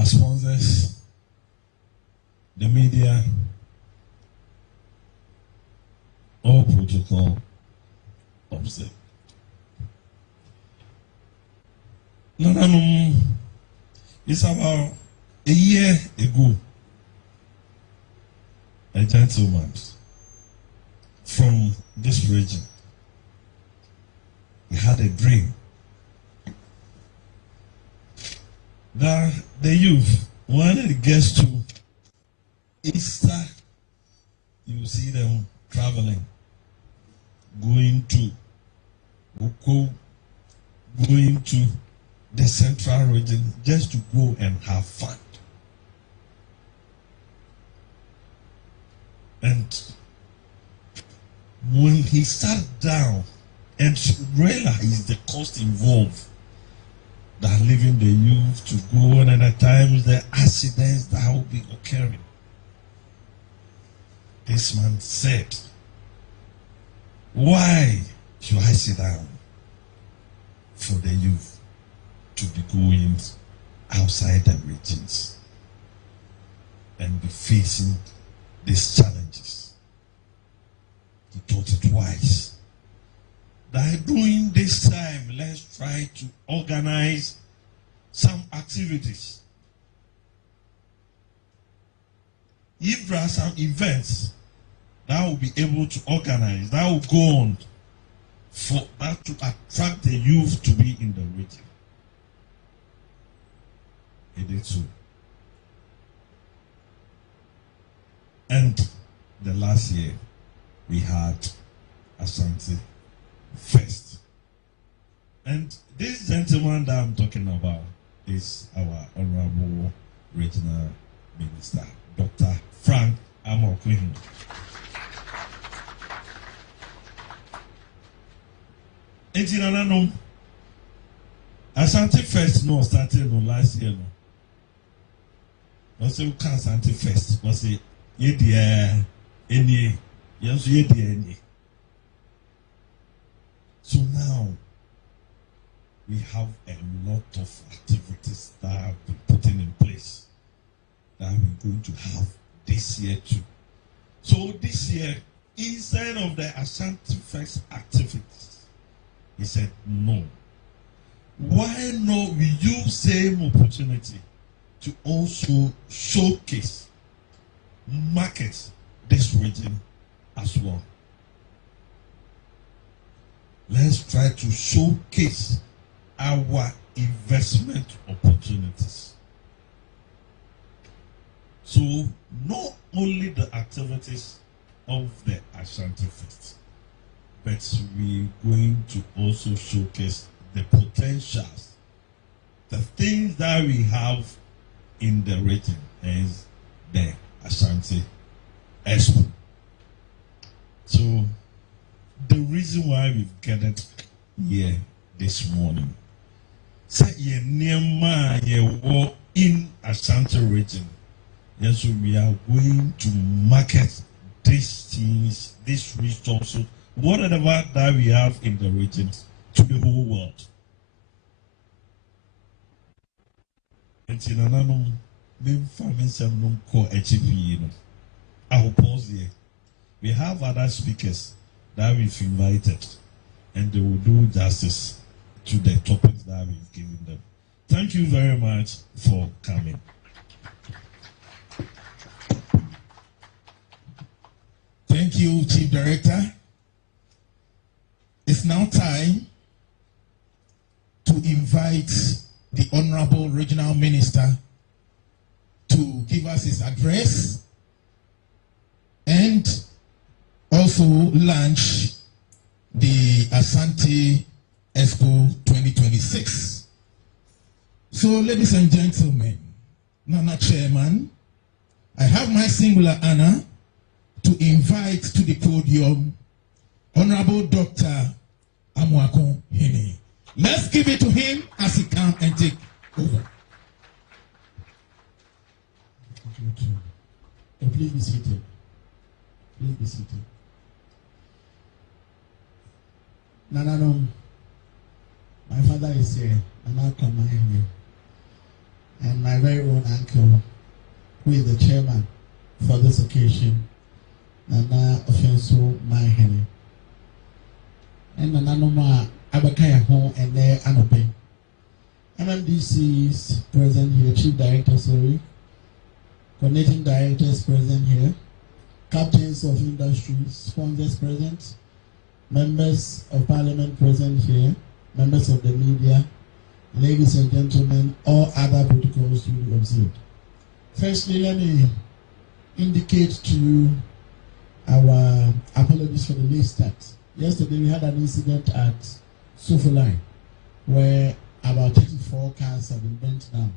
our sponsors, the media, all protocol observed. It's about a year ago, a gentleman from this region, he had a dream that the youth, when it gets to Easter, you see them traveling, going to Oko, going to the central region just to go and have fun. And when he sat down and realized the cost involved, that leaving the youth to go, and at times the accidents that will be occurring, this man said, why should I sit down for the youth to be going outside the regions and be facing these challenges? He thought it wise that during this time, let's try to organize some activities. If there are some events that will be able to organize, that will go on for that to attract the youth to be in the region. He did so. And the last year, we had Ashanti Fest. And this gentleman that I'm talking about is our Honorable Regional Minister, Dr. Frank Amokwin. And Ashanti Fest no started no last year. No say we can't Ashanti Fest. We say any. So now we have a lot of activities that have been put in place that we're going to have this year too. So this year, instead of the Ashanti Fest activities, he said no. Why not we use same opportunity to also showcase, market this region as well? Let's try to showcase our investment opportunities. So not only the activities of the Ashanti Fest, but we're going to also showcase the potentials, the things that we have in the region as the Ashanti Expo. So the reason why we've gathered here this morning, say in Ashanti region, yes, we are going to market these things, these resources, whatever that we have in the regions, to the whole world. I will pause here. We have other speakers that we've invited, and they will do justice to the topics that we've given them. Thank you very much for coming. Thank you, Chief Director. It's now time to invite the Honorable Regional Minister to give us his address and also launch the Ashanti Expo 2026. So, ladies and gentlemen, Nana Chairman, I have my singular honor to invite to the podium Honorable Dr. Amoako Hene. Let's give it to him as he comes and take over. Please be seated. Please be seated. No. My father is here. I'm not coming here. and my very own uncle, who is the chairman for this occasion, Nana Offenso Mahene. And Nanoma Abakaya Home and there Anope. MMDC is present here, Chief Director, sorry. Coordinating Directors present here. Captains of Industry, sponsors present. Members of Parliament present here. Members of the media. Ladies and gentlemen, all other protocols to be observed. Firstly, let me indicate to you our apologies for the late start. Yesterday we had an incident at Sofoline where about 34 cars have been burnt down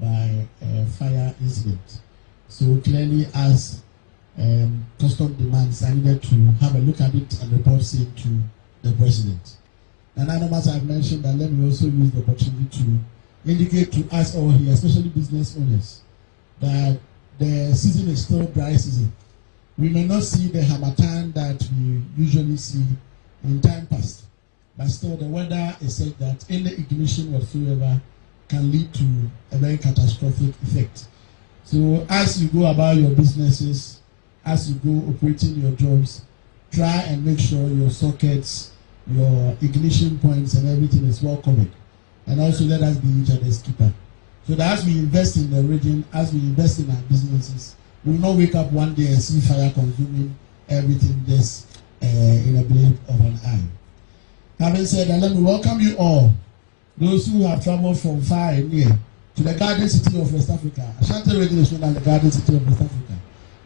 by a fire incident. So clearly, as custom demands, I needed to have a look at it and report it to the president. And I know, as I've mentioned, that let me also use the opportunity to indicate to us all here, especially business owners, that the season is still dry season. We may not see the harmattan that we usually see in time past, but still the weather is such that any ignition whatsoever can lead to a very catastrophic effect. So as you go about your businesses, as you go operating your jobs, try and make sure your sockets, your ignition points and everything is well covered. And also let us be each other's keeper. So that as we invest in the region, as we invest in our businesses, we will not wake up one day and see fire consuming everything just in a blink of an eye. Having said that, let me welcome you all, those who have traveled from far and near, to the garden city of West Africa. Ashanti region is known as the garden city of West Africa.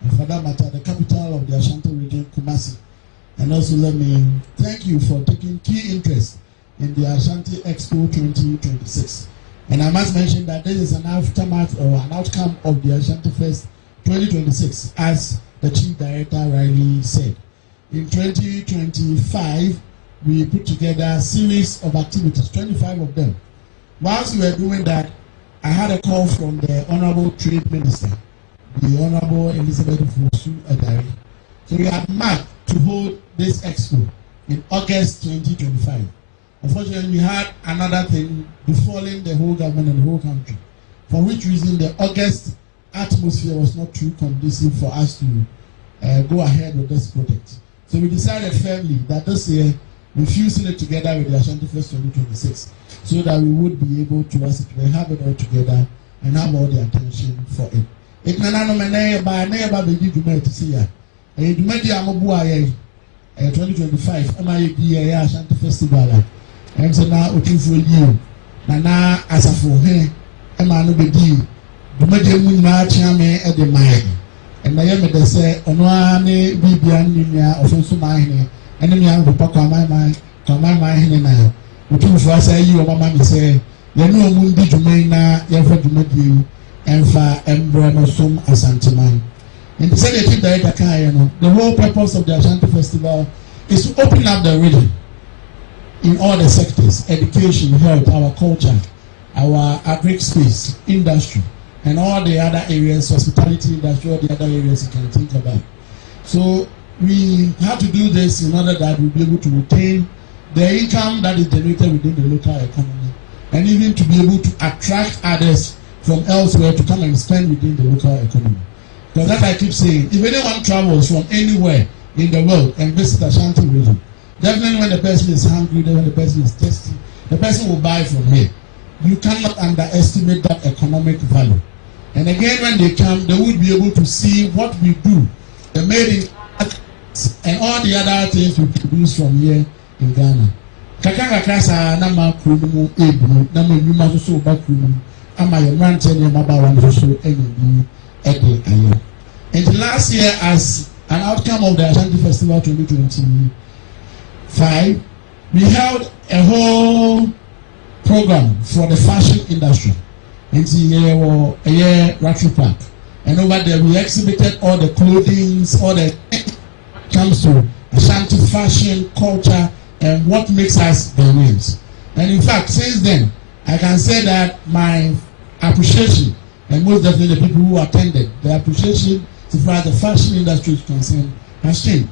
And for that matter, the capital of the Ashanti region, Kumasi. And also let me thank you for taking key interest in the Ashanti Expo 2026. And I must mention that this is an aftermath or an outcome of the Ashanti Fest 2026, as the Chief Director rightly said. In 2025, we put together a series of activities, 25 of them. Whilst we were doing that, I had a call from the Honorable Trade Minister, the Honorable Elizabeth Fosu Adari. So we had marked to hold this expo in August 2025. Unfortunately, we had another thing befalling the whole government and the whole country, for which reason the August atmosphere was not too conducive for us to go ahead with this project. So we decided firmly that this year we fusing it together with the Ashanti Fest 2026 so that we would be able to have it all together and have all the attention for it. It may not be to see ya. It may be a 2025 MIA Ashanti Festival. And so now, looking for you. Nana as a for her, Emma no be due. The medium match at the mine. And I am at the say, Onoane, Bibian, Ninia, or so mine, and then you have the pocket on my mind, come my mind now. Looking for us, you, Mamma, say, you know, Mundi Jumena, you have to meet you, and for Embrano Sum Ashanti man. And the second that the whole purpose of the Ashanti Festival is to open up the region in all the sectors: education, health, our culture, our agri space, industry, and all the other areas, hospitality industry, all the other areas you can think about. So we have to do this in order that we'll be able to retain the income that is generated within the local economy, and even to be able to attract others from elsewhere to come and spend within the local economy. Because that I keep saying, if anyone travels from anywhere in the world and visits Ashanti region, definitely when the person is hungry, when the person is thirsty, the person will buy from here. You cannot underestimate that economic value. And again, when they come, they would be able to see what we do, the made in and all the other things we produce from here in Ghana. Kakaka sa na ma krumu ebu na ma nyuma so ba krumu ama your man tell you about one so any ede ayo. And last year, as an outcome of the Ashanti Festival 2025, we held a whole program for the fashion industry in the Ratri Park. And over there, we exhibited all the clothing, all the comes to Ashanti fashion, culture, and what makes us Ghanaians. And in fact, since then, I can say that my appreciation, and most definitely the people who attended, the appreciation as far as the fashion industry is concerned has changed.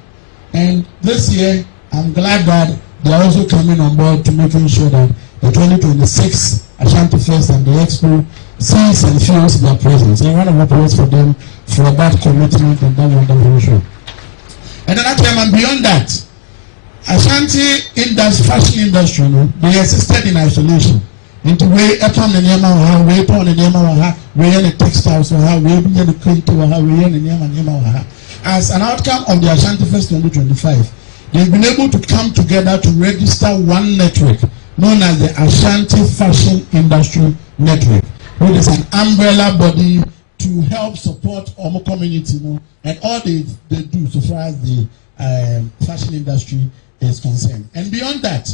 And this year, I'm glad that they are also coming on board to making sure that the 2026 Ashanti Fest and the Expo sees and feels their presence. And round of applause for them for that commitment and that wonderful show. And then actually, and beyond that, Ashanti fashion industry, they existed in isolation. Into way upon the name of way upon the name of way in the textiles or how way in the crate or how way in the name of as an outcome of the Ashanti Fest 2025, they've been able to come together to register one network known as the Ashanti Fashion Industry Network, which is an umbrella body to help support our community, and all they do so far as the fashion industry is concerned. And beyond that,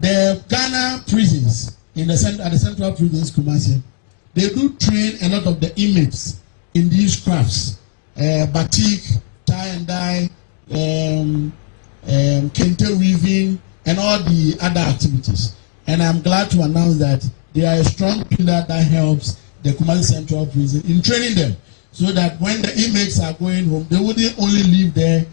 the Ghana prisons at the central prisons, Kumasi, they do train a lot of the inmates in these crafts, batik, tie and dye, kente weaving, and all the other activities. And I'm glad to announce that they are a strong pillar that helps the Kumasi Central Prison in training them, so that when the inmates are going home, they wouldn't only live there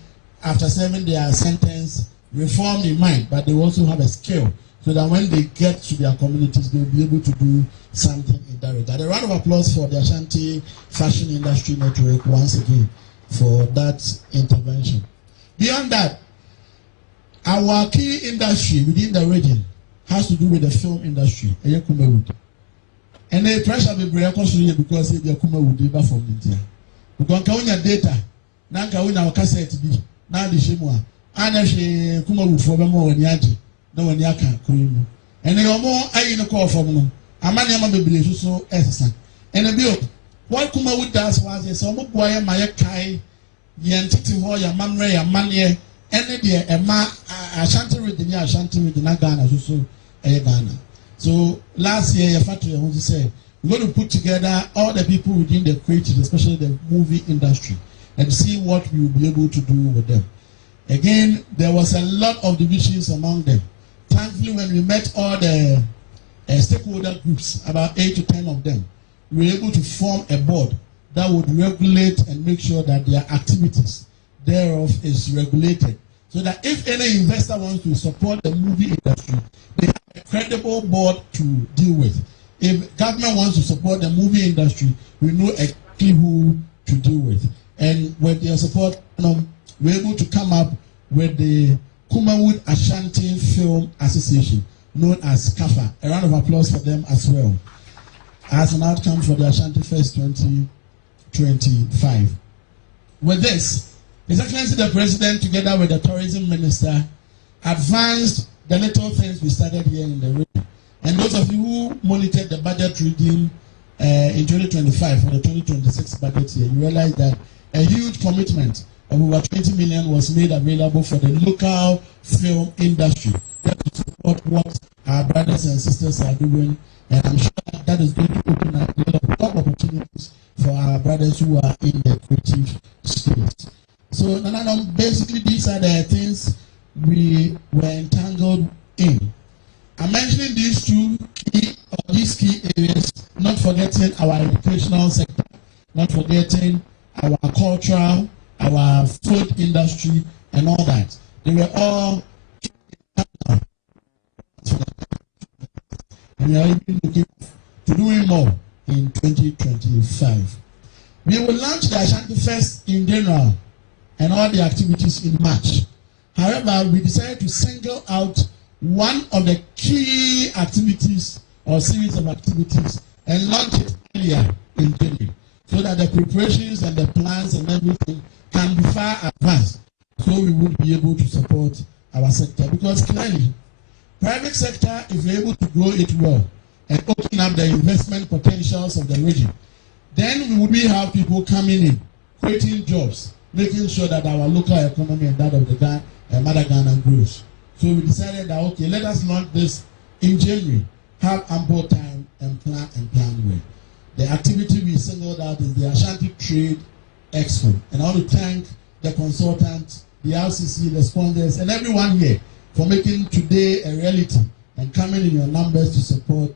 after serving their sentence reformed in mind, but they also have a skill, so that when they get to their communities, they'll be able to do something in that regard. A round of applause for the Ashanti Fashion Industry Network once again for that intervention. Beyond that, our key industry within the region has to do with the film industry. And the pressure will be because they are Kumawood from India. Because Kaunia data, Nankawina cassette, now the Shimwa, and she Kumawood for them more Yaji, no one Yaka Kumu. And they are more I in a call from them. Amaniama Bibli so Essan. And a bill. What Kumawood does was a summer boy, Maya Kai, Yantiti Hoya, Mamre, and Mania, and the Emma Ashanti with the Ashanti with the Nagana, so Ghana. So last year, factory, I want to say, we're going to put together all the people within the creative, especially the movie industry, and see what we will be able to do with them. Again, there was a lot of divisions among them. Thankfully, when we met all the stakeholder groups, about 8 to 10 of them, we were able to form a board that would regulate and make sure that their activities thereof is regulated. So that if any investor wants to support the movie industry, they have a credible board to deal with. If government wants to support the movie industry, we know exactly who to deal with. And with their support, we're able to come up with the Kumawood Ashanti Film Association, known as KAFA. A round of applause for them as well, as an outcome for the Ashanti Fest 2025. With this, His Excellency the President, together with the Tourism Minister, advanced the little things we started here in the region. And those of you who monitored the budget reading in 2025 for the 2026 budget year, you realize that a huge commitment of over 20 million was made available for the local film industry to support what our brothers and sisters are doing. And I'm sure that is going to open up a lot of job opportunities for our brothers who are in the creative space. So, basically, these are the things we were entangled in. I'm mentioning these key areas, not forgetting our educational sector, not forgetting our cultural, our food industry, and all that. They were all, and we are even looking to doing more in 2025. We will launch the Ashanti Fest in general and all the activities in March. However, we decided to single out one of the key activities or series of activities and launch it earlier in January, so that the preparations and the plans and everything can be far advanced, so we would be able to support our sector. Because clearly, private sector, if we're able to grow it well and open up the investment potentials of the region, then we would have people coming in, creating jobs, making sure that our local economy and that of the mother Ghana grows. So we decided that, okay, let us launch this in January, have ample time and plan well. The activity we singled out is the Ashanti Trade Expo. And I want to thank the consultants, the RCC, the sponsors, and everyone here for making today a reality and coming in your numbers to support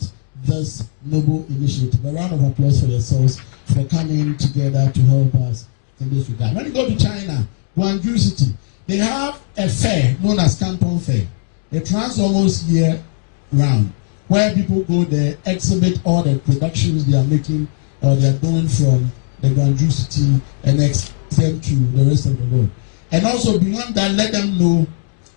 this noble initiative. A round of applause for yourselves for coming together to help us in this regard. When you go to China, Guangzhou City, they have a fair known as Canton Fair. It runs almost year round. where people go there, exhibit all the productions they are making or they are doing from the Gwanju city and export them to the rest of the world. And also beyond that, let them know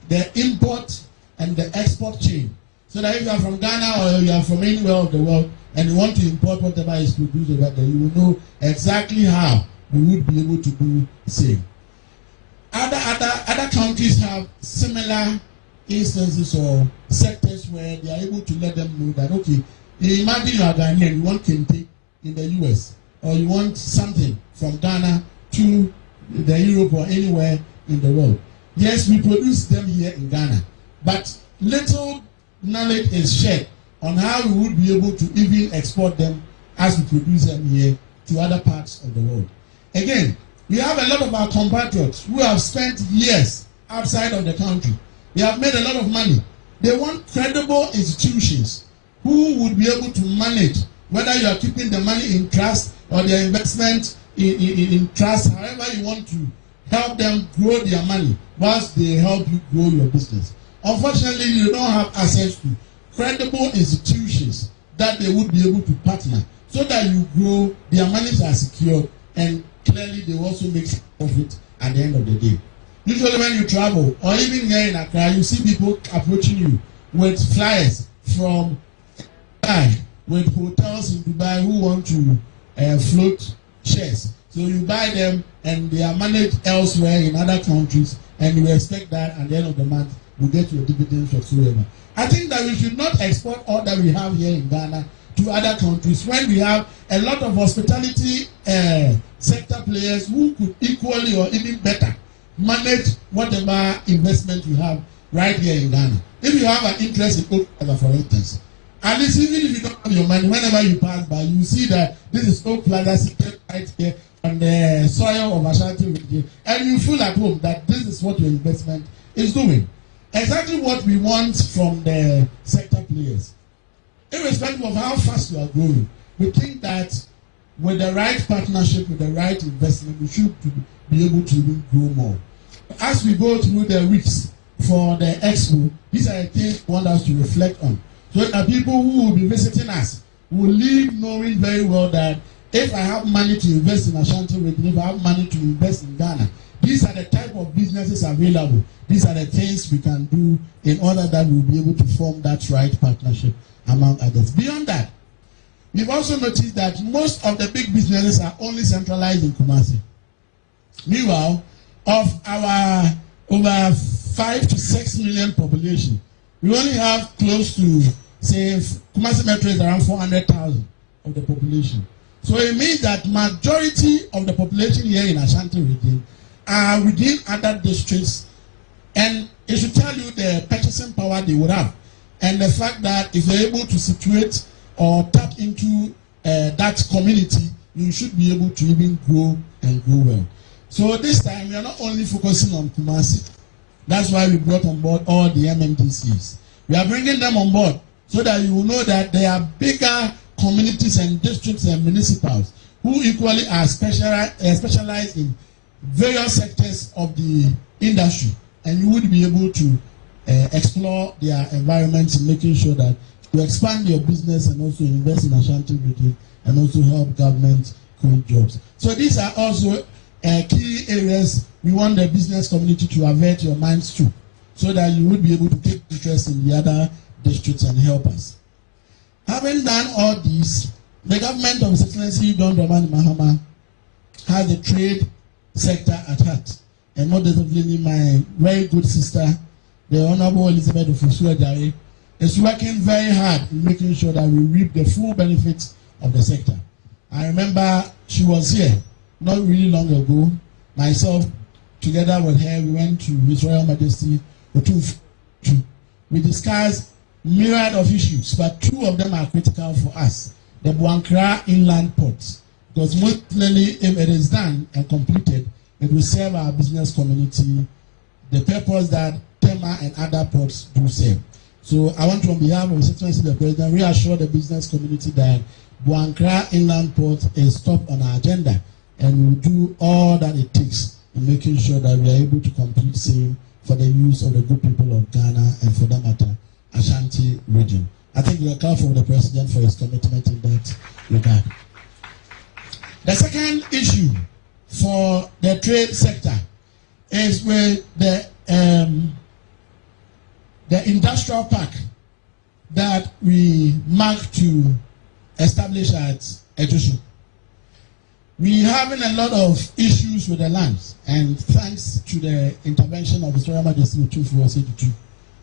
the import and the export chain. So that if you are from Ghana or you are from anywhere of the world and you want to import whatever is produced over there, you will know exactly how you would be able to do the same. Other countries have similar instances or sectors where they are able to let them know that, okay, imagine you are Ghanaian, you want kente in the US, or you want something from Ghana to the Europe or anywhere in the world. Yes, we produce them here in Ghana, but little knowledge is shared on how we would be able to even export them as we produce them here to other parts of the world. Again, we have a lot of our compatriots who have spent years outside of the country. They have made a lot of money. They want credible institutions who would be able to manage whether you are keeping the money in trust or their investment in trust, however you want to help them grow their money whilst they help you grow your business. Unfortunately, you don't have access to credible institutions that they would be able to partner so that you grow, their monies are secured, and clearly they also make profit at the end of the day. Usually when you travel, or even here in Accra, you see people approaching you with flyers from Dubai, with hotels in Dubai who want to float shares. So you buy them and they are managed elsewhere in other countries, and you expect that at the end of the month you get your dividends whatsoever. I think that we should not export all that we have here in Ghana to other countries when we have a lot of hospitality sector players who could equally or even better manage whatever investment you have right here in Ghana. If you have an interest in Oak Plaza, for instance, at least even if you don't have your money, whenever you pass by, you see that this is Oak Plaza seated right here on the soil of Ashanti region, and you feel at home that this is what your investment is doing. Exactly what we want from the sector players. Irrespective of how fast you are growing, we think that with the right partnership, with the right investment, we should be able to even grow more. As we go through the weeks for the Expo, these are the things we want us to reflect on. So that people who will be visiting us will leave knowing very well that if I have money to invest in Ashanti region, if I have money to invest in Ghana, these are the type of businesses available. These are the things we can do in order that we'll be able to form that right partnership among others. Beyond that, we've also noticed that most of the big businesses are only centralized in Kumasi. Meanwhile, of our over 5 to 6 million population, we only have close to, say, Kumasi Metro is around 400,000 of the population. So it means that majority of the population here in Ashanti region are within other districts, and it should tell you the purchasing power they would have, and the fact that if you're able to situate or tap into that community, you should be able to even grow and grow well. So this time we are not only focusing on Kumasi. That's why we brought on board all the MMDCs. We are bringing them on board so that you will know that there are bigger communities and districts and municipals who equally are specialized in various sectors of the industry, and you would be able to explore their environments, making sure that you expand your business and also invest in Ashanti region and also help government create jobs. So these are also key areas we want the business community to avert your minds to, so that you would be able to take interest in the other districts and help us. Having done all this, the government of His Excellency John Dramani Mahama has a trade sector at heart. And more definitely, my very good sister, the Honorable Elizabeth Ofosu-Ajayi, is working very hard in making sure that we reap the full benefits of the sector. I remember she was here not really long ago. Myself, together with her, we went to His Royal Majesty Otufu. We discussed myriad of issues, but two of them are critical for us. The Buankra Inland Port, because most clearly, if it is done and completed, it will serve our business community the purpose that Tema and other ports do serve. So I want to, on behalf of His Excellency the President, reassure the business community that Buankra Inland Port is top on our agenda, and we will do all that it takes in making sure that we are able to complete same for the use of the good people of Ghana and, for that matter, Ashanti region. I think we are called for the President for his commitment in that regard. The second issue for the trade sector is with the industrial park that we mark to establish at Ejusu. We are having a lot of issues with the lands, and thanks to the intervention of the Royal Majesty of 2482,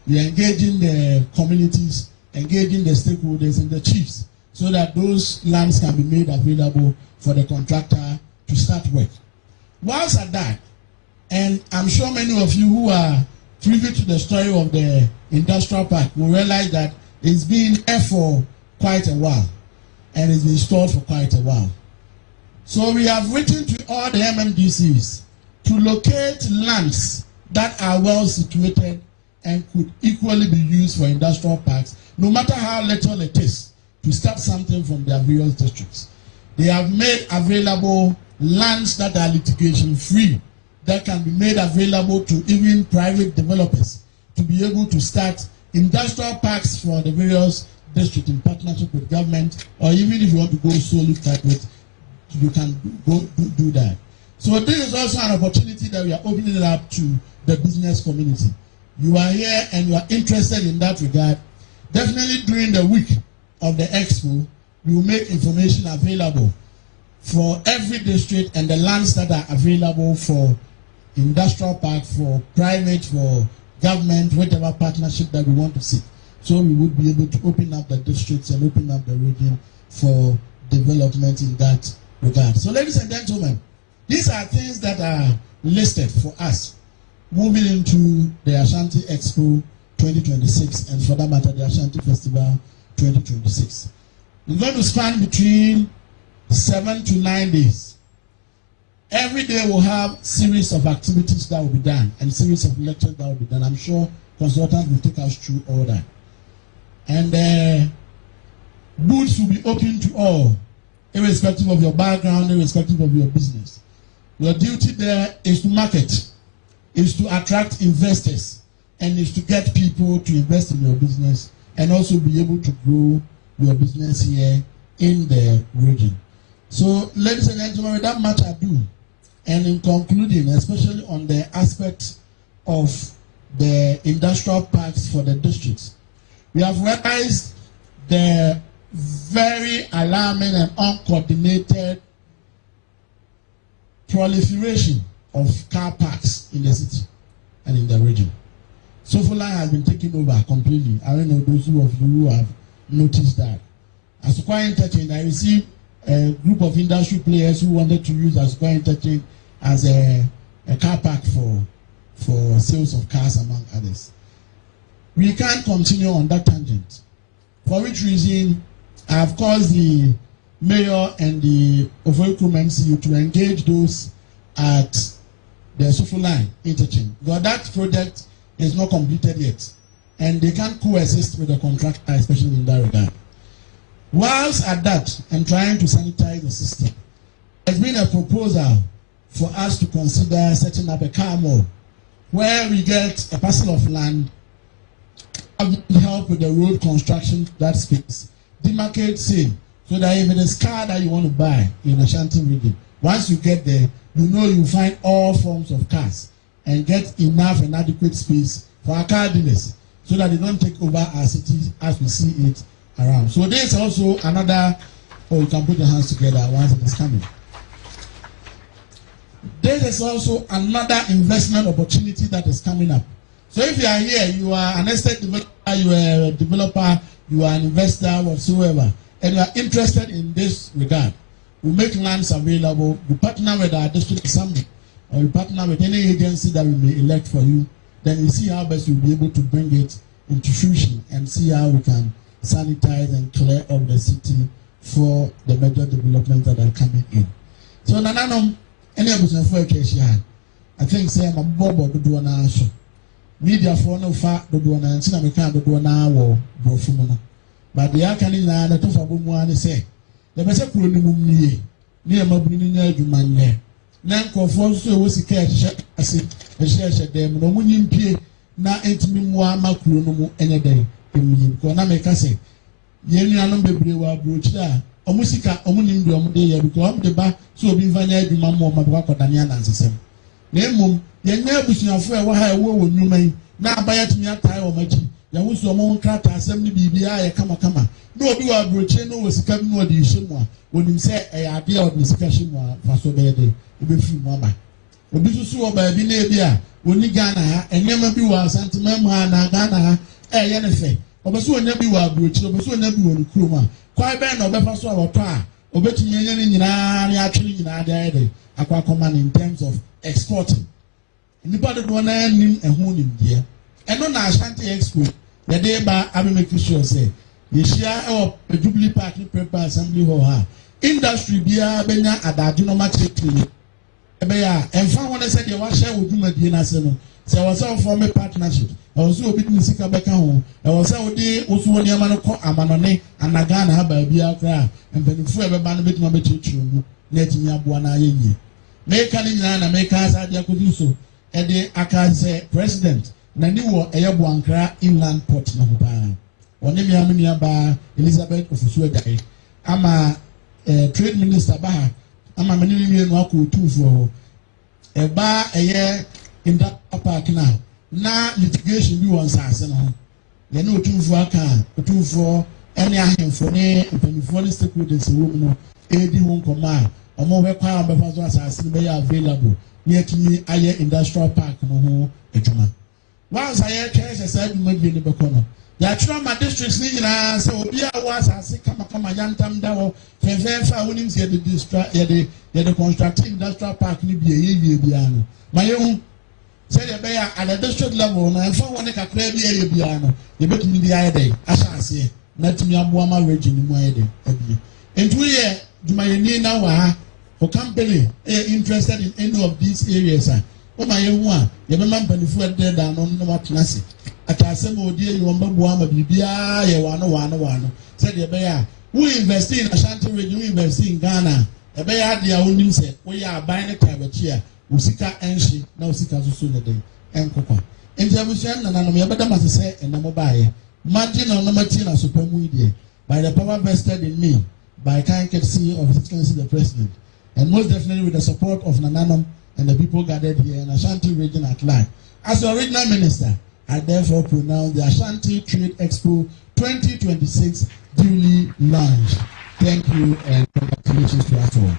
we are engaging the communities, engaging the stakeholders and the chiefs, so that those lands can be made available for the contractor to start work. Whilst at that, and I'm sure many of you who are privy to the story of the industrial park will realize that it's been there for quite a while, and it's been stored for quite a while. So we have written to all the MMDCs to locate lands that are well situated and could equally be used for industrial parks, no matter how little it is, to start something from their various districts. They have made available lands that are litigation free, that can be made available to even private developers to be able to start industrial parks for the various districts in partnership with government, or even if you want to go solely private, you can go do that. So this is also an opportunity that we are opening it up to the business community. You are here and you are interested in that regard. Definitely during the week of the Expo, we will make information available for every district and the lands that are available for industrial park, for private, for government, whatever partnership that we want to see. So we would be able to open up the districts and open up the region for development in that regard. So ladies and gentlemen, these are things that are listed for us moving into the Ashanti Expo 2026, and for that matter, the Ashanti Festival 2026. We're going to span between 7 to 9 days. Every day we'll have series of activities that will be done and series of lectures that will be done. I'm sure consultants will take us through all that. And booths will be open to all, irrespective of your background, irrespective of your business. Your duty there is to market, is to attract investors, and is to get people to invest in your business and also be able to grow your business here in the region. So, ladies and gentlemen, without much ado, and in concluding, especially on the aspect of the industrial parks for the districts, we have realized the very alarming and uncoordinated proliferation of car parks in the city and in the region. Sofoline has been taken over completely. I don't know those of you who have noticed that. As Asukwa Interchange, I received a group of industry players who wanted to use Asukwa Interchange as a car park for sales of cars, among others. We can't continue on that tangent, for which reason I have caused the mayor and the Ovoikum MCU to engage those at the Sofoline Interchange, because that project is not completed yet, and they can't coexist with the contractor, especially in that regard. Whilst at that and trying to sanitize the system, there's been a proposal for us to consider setting up a car mall where we get a parcel of land, help with the road construction, that space, demarcate same, so that if it is car that you want to buy in the Ashanti region, once you get there, you know you find all forms of cars and get enough and adequate space for our car dealers, so that they don't take over our city as we see it around. So there is also another, or you can put your hands together once it is coming. There is also another investment opportunity that is coming up. So if you are here, you are an estate developer, you are a developer, you are an investor, whatsoever, and you are interested in this regard, we make lands available. We partner with our district assembly, or we partner with any agency that we may elect for you. Then you see how best you'll be able to bring it into fruition and see how we can sanitize and clear up the city for the major developments that are coming in. So Nanano, any of us for a I think say I'm a bobo to do an answer. Media for no fat to do an answer, I can't do an hour, Brofumuno. But the Akani the two for one say, the best of Purunum near Mabini Jumane. Nanko Fonso was a catch, I said, a share them, no winning pay, now 8 memoir Macruno any day. Because I make us say, yeni anom bebre wa brochira omusika omunim de omde ye because omde ba so obi mfanya adwuma mo ma ba kodane anansesem na emom yenye abusuafo e wa ha ewo wo nwuman na abaya tumi atai o machi ya wusu omo nkrata asem ni bibia ye kama kama na obi wa brochire no wosika bi no odi hye a onim se e ade a odi sika hye mu a fa so be de ebefi mu aba obi susu wo ba bi na ebi a oni Ghana ha enyema bi wa Asante mem ha na Ghana ha ye ne fe obeso onya bi wa brochire obeso onya bi wo kurom a kwai ben na obefa so a woto a obetumi enya ni nyina ni atwe nyina de ayede akwa command in terms of exporting nipa de do na nim ehu nim die eno na Ashanti Expo ye de ba abi make sure say ye share e Jubilee Park ni Prep Assembly Hall ha industry bia benya adage no ma chekiri ebe ya emfa wona say de wa share oduma die na se no se was all form a partnership also obi ni sika beka ho e was odi osu woni ama no ko amanone anaga na ha ba bia kra empanifu ebe ba no betuma be chekiri mu na etimi aboa na ayenye meka ni nyina na meka asa dia kodi so e de aka say president na ni wo eye Boankra inland port na ho ba oni mi amini aba Elizabeth Ofusu Adai ama trade minister ba ama mani ni no akọ tufuo e ba eye industrial park na litigation bi won sase no ye na otufuo aka otufuo ene ahemfo ne mpanifo ne stakeholders wo mu no edi won koma omo be kwa be fa so asase be ya available ne atumi aye industrial park no ho adwuma once aye twa se adwuma bi ne be kono ya twa ma districts ni nyina se obi a wa asase kama yantam da wo fenfenfa wonim se de district ye de construct industrial park ni bi ye bi ano ma ye hu se de be ya at the district level na enfa woni kakra bi ye bi ano ye betumi di aye dey asase na tumi aboa ma region mu aye dey abi entu ye dumayeni na wa ha for company interested in any of these areas o ma ye hu a ye be man panifu de da no no matnase atasem odi e won babu ama bibia ye wano said ye be ya who invest in Ashanti region, who invest in Ghana e be ya dia onim se wo ya aban ne tabachi a usika enhye na usika so ne den enkokwa enti abusuan na nanom ye beda masese enamo baaye imagine on mati na supreme idea by the power vested in me by kind courtesy of His Excellency the President and most definitely with the support of Nananom and the people gathered here in Ashanti region at large. As the original minister, I therefore pronounce the Ashanti Trade Expo 2026 duly launched. Thank you and congratulations to us all.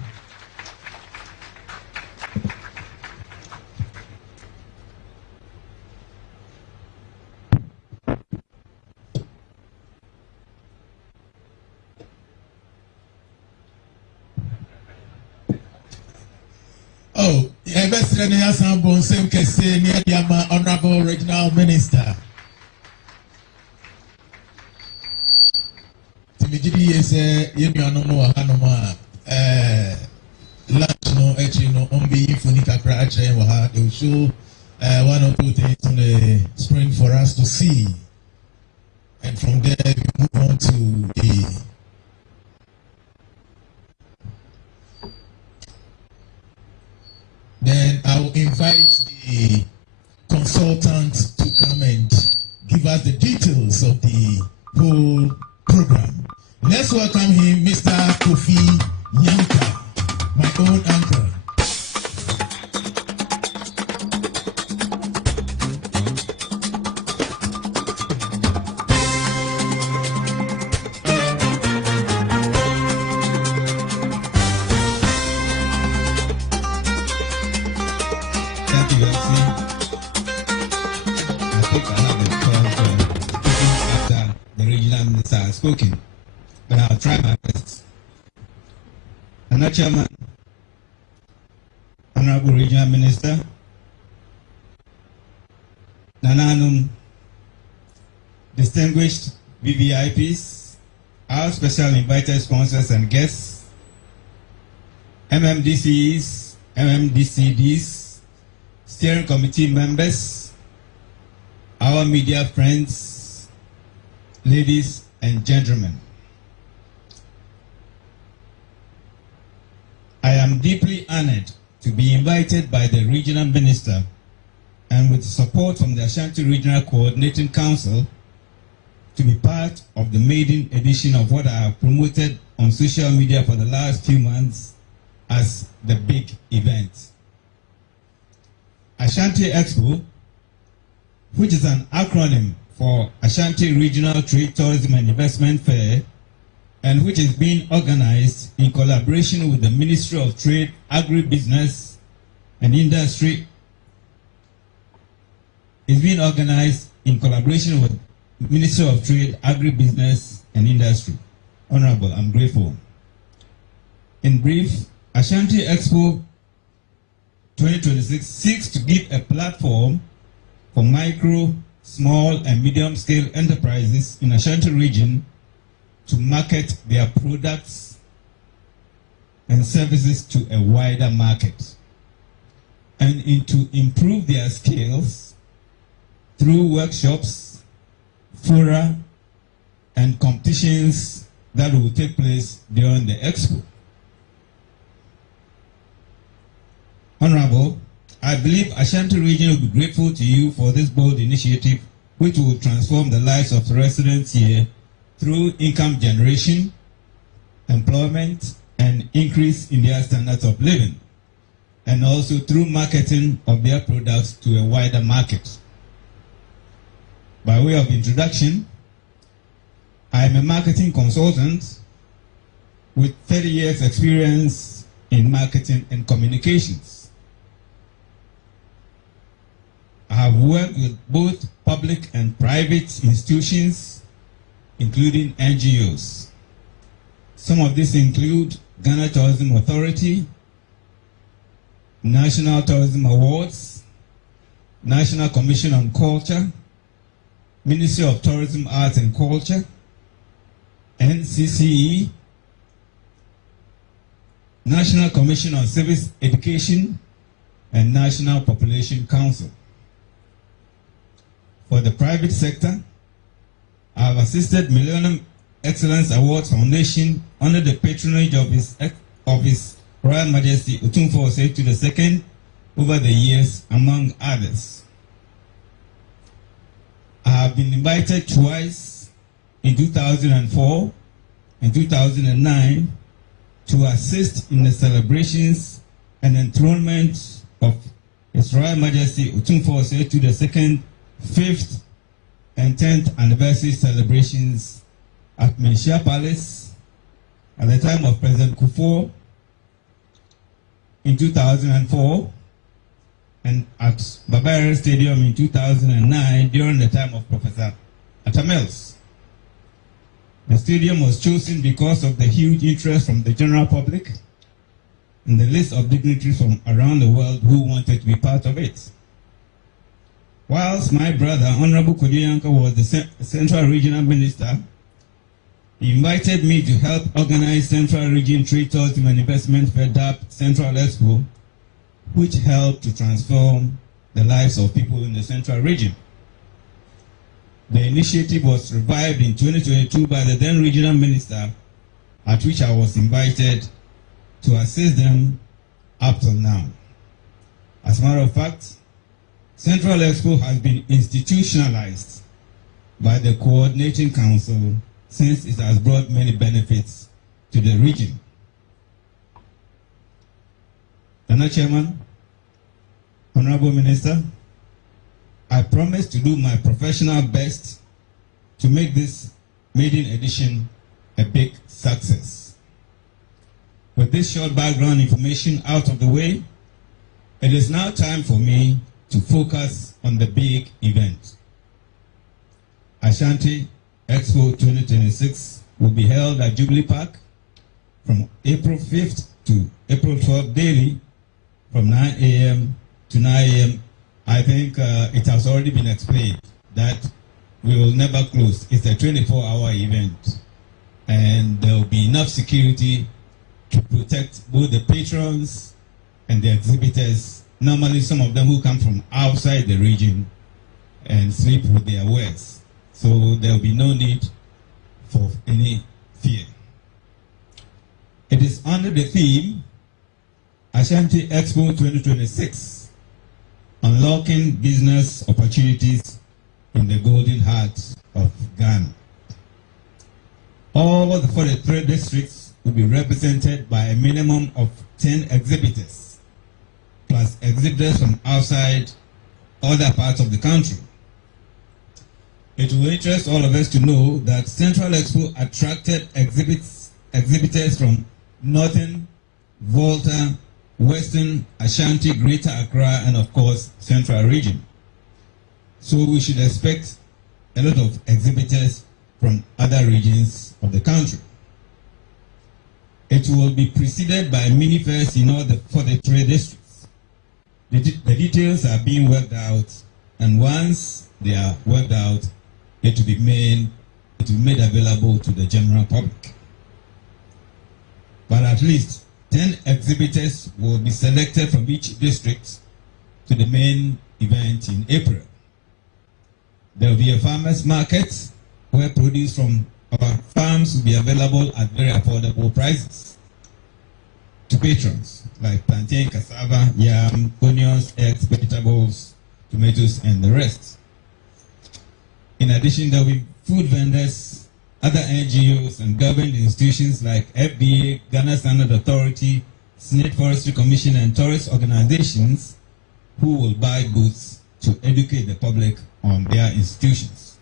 Oh, Investor Niasan Bonsem Kese Niadiama, Honorable Regional Minister. Timijidi is Yemiano Hanoma, lunch no, actually no, Ombi, Funika Kracha, Waha, they will show one or two things on the screen for us to see. And from there, we move on to the then I will invite the consultant to come and give us the details of the whole program. Let's welcome him, Mr. Kofi Nyanka, my own uncle. Spoken, but I'll try my best. Another Chairman, Honorable Regional Minister, Nananum, distinguished VVIPs, our special invited sponsors and guests, MMDCs, MMDCDs, steering committee members, our media friends, ladies and gentlemen, I am deeply honored to be invited by the Regional Minister and with support from the Ashanti Regional Coordinating Council to be part of the maiden edition of what I have promoted on social media for the last few months as the big event. Ashanti Expo, which is an acronym for Ashanti Regional Trade, Tourism and Investment Fair, and which is being organized in collaboration with the Ministry of Trade, Agribusiness and Industry, is being organized in collaboration with Ministry of Trade, Agribusiness and Industry. Honorable, I'm grateful. In brief, Ashanti Expo 2026 seeks to give a platform for micro, small and medium-scale enterprises in Ashanti region to market their products and services to a wider market, and to improve their skills through workshops, fora, and competitions that will take place during the Expo. Honorable, I believe Ashanti region will be grateful to you for this bold initiative, which will transform the lives of the residents here through income generation, employment, and increase in their standards of living, and also through marketing of their products to a wider market. By way of introduction, I am a marketing consultant with 30 years experience in marketing and communications. I have worked with both public and private institutions, including NGOs. Some of these include Ghana Tourism Authority, National Tourism Awards, National Commission on Culture, Ministry of Tourism, Arts and Culture, NCCE, National Commission on Civic Education, and National Population Council. For the private sector, I have assisted Millennium Excellence Awards Foundation under the patronage of His Royal Majesty Otumfuo Osei II over the years, among others. I have been invited twice in 2004 and 2009 to assist in the celebrations and enthronement of His Royal Majesty Otumfuo Osei II 5th and 10th anniversary celebrations at Menchia Palace at the time of President Kufuor in 2004, and at Babare Stadium in 2009 during the time of Professor Atamels. The stadium was chosen because of the huge interest from the general public and the list of dignitaries from around the world who wanted to be part of it. Whilst my brother, Honorable Kodioyanka, was the Central Regional Minister, he invited me to help organize Central Region Trade, Tourism and Investment Fair DAP Central Expo, which helped to transform the lives of people in the Central Region. The initiative was revived in 2022 by the then Regional Minister, at which I was invited to assist them up till now. As a matter of fact, Central Expo has been institutionalized by the Coordinating Council since it has brought many benefits to the region. Mr. Chairman, Honorable Minister, I promise to do my professional best to make this maiden edition a big success. With this short background information out of the way, it is now time for me to focus on the big event. Ashanti Expo 2026 will be held at Jubilee Park from April 5th to April 12th daily from 9 a.m. to 9 a.m. I think it has already been explained that we will never close. It's a 24-hour event, and there will be enough security to protect both the patrons and the exhibitors, normally some of them who come from outside the region and sleep with their wares. So there will be no need for any fear. It is under the theme Ashanti Expo 2026, Unlocking Business Opportunities in the Golden Heart of Ghana. All the 43 districts will be represented by a minimum of 10 exhibitors, plus exhibitors from outside other parts of the country. It will interest all of us to know that Central Expo attracted exhibitors from Northern, Volta, Western, Ashanti, Greater Accra, and of course, Central Region. So we should expect a lot of exhibitors from other regions of the country. It will be preceded by mini fairs in all the 43 districts. The details are being worked out, and once they are worked out, it will be made available to the general public. But at least 10 exhibitors will be selected from each district to the main event in April. There will be a farmers market where produce from our farms will be available at very affordable prices to patrons, like plantain, cassava, yam, onions, eggs, vegetables, tomatoes, and the rest. In addition, there will be food vendors, other NGOs, and government institutions like FDA, Ghana Standard Authority, Senate Forestry Commission, and tourist organizations who will buy goods to educate the public on their institutions.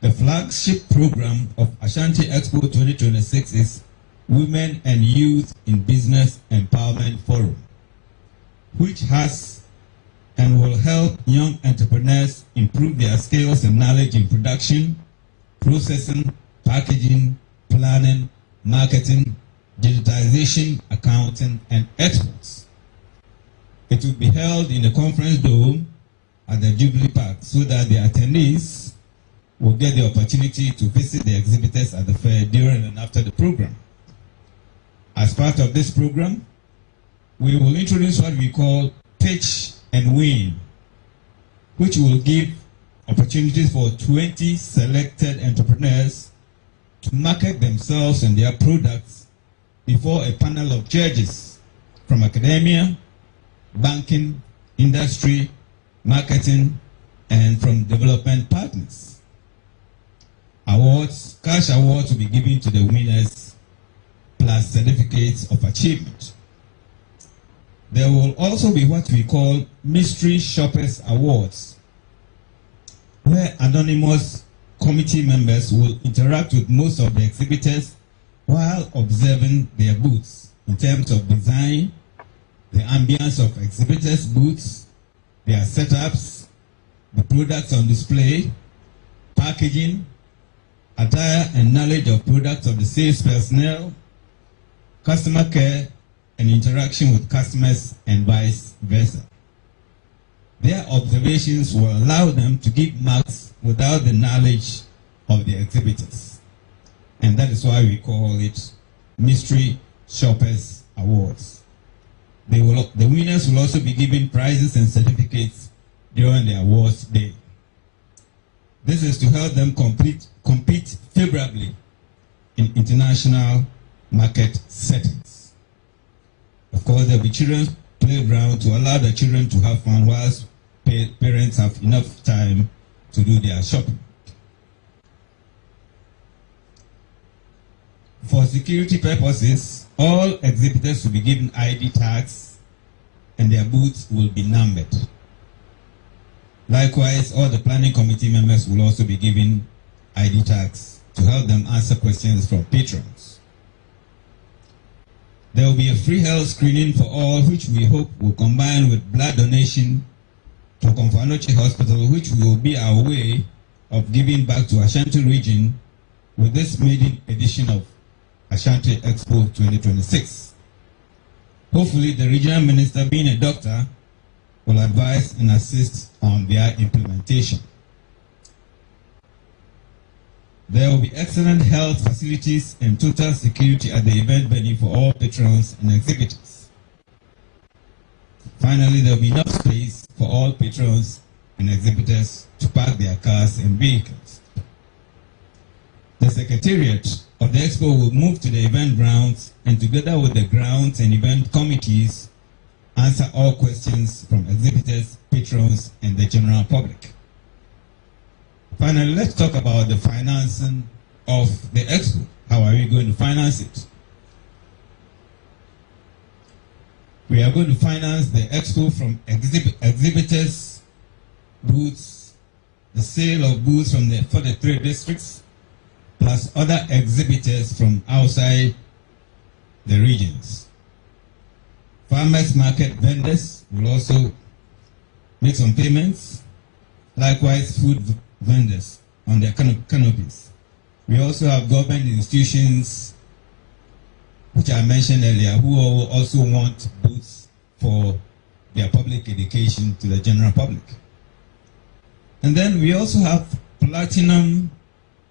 The flagship program of Ashanti Expo 2026 is Women and Youth in Business Empowerment Forum, which has and will help young entrepreneurs improve their skills and knowledge in production, processing, packaging, planning, marketing, digitization, accounting, and exports. It will be held in the conference dome at the Jubilee Park so that the attendees will get the opportunity to visit the exhibitors at the fair during and after the program. As part of this program, we will introduce what we call Pitch and Win, which will give opportunities for 20 selected entrepreneurs to market themselves and their products before a panel of judges from academia, banking, industry, marketing, and from development partners. Awards, cash awards will be given to the winners, plus certificates of achievement. There will also be what we call Mystery Shoppers Awards, where anonymous committee members will interact with most of the exhibitors while observing their booths in terms of design, the ambience of exhibitors' booths, their setups, the products on display, packaging, attire and knowledge of products of the sales personnel, customer care, and interaction with customers and vice versa. Their observations will allow them to give marks without the knowledge of the exhibitors. And that is why we call it Mystery Shoppers Awards. The winners will also be given prizes and certificates during the awards day. This is to help them compete favorably in international market settings. Of course, there will be children's playground to allow the children to have fun whilst parents have enough time to do their shopping. For security purposes, all exhibitors will be given ID tags and their booths will be numbered. Likewise, all the planning committee members will also be given ID tags to help them answer questions from patrons. There will be a free health screening for all, which we hope will combine with blood donation to Komfanoche Hospital, which will be our way of giving back to Ashanti region with this maiden edition of Ashanti Expo 2026. Hopefully, the regional minister, being a doctor, will advise and assist on their implementation. There will be excellent health facilities and total security at the event venue for all patrons and exhibitors. Finally, there will be enough space for all patrons and exhibitors to park their cars and vehicles. The Secretariat of the Expo will move to the event grounds and together with the grounds and event committees, answer all questions from exhibitors, patrons, and the general public. Finally, let's talk about the financing of the Expo. How are we going to finance it? We are going to finance the Expo from exhibitors, booths, the sale of booths from for the 3 districts, plus other exhibitors from outside the regions. Farmers market vendors will also make some payments. Likewise, food vendors on their canopies. We also have government institutions, which I mentioned earlier, who also want booths for their public education to the general public. And then we also have platinum,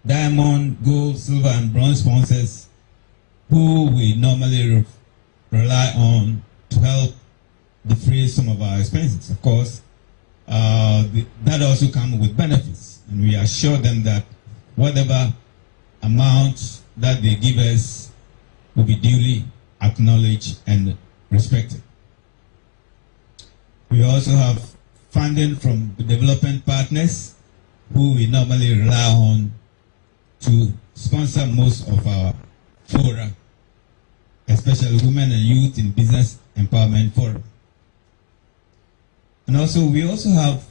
diamond, gold, silver, and bronze sponsors who we normally rely on to help defray some of our expenses. Of course, that also comes with benefits, and we assure them that whatever amount that they give us will be duly acknowledged and respected. We also have funding from development partners who we normally rely on to sponsor most of our fora, especially women and youth in business empowerment forum. And also, we also have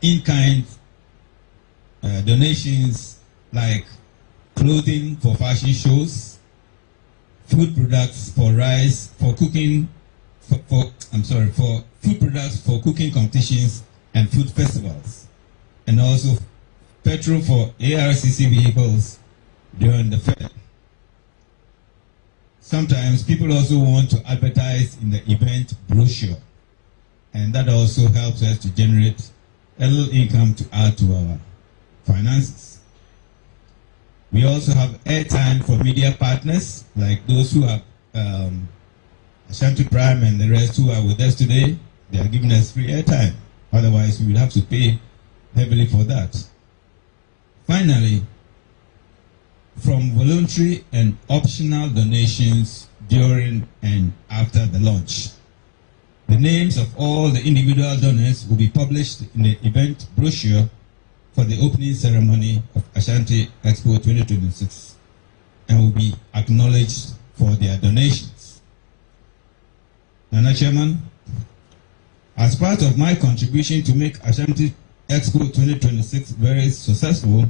in-kind donations like clothing for fashion shows, food products for rice, for cooking, for food products for cooking competitions and food festivals, and also petrol for ARCC vehicles during the fair. Sometimes people also want to advertise in the event brochure, and that also helps us to generate a little income to add to our finances. We also have airtime for media partners, like those who have Ashanti Prime and the rest who are with us today. They are giving us free airtime. Otherwise, we will have to pay heavily for that. Finally, from voluntary and optional donations during and after the launch, the names of all the individual donors will be published in the event brochure for the opening ceremony of Ashanti Expo 2026 and will be acknowledged for their donations. Nana Chairman, as part of my contribution to make Ashanti Expo 2026 very successful,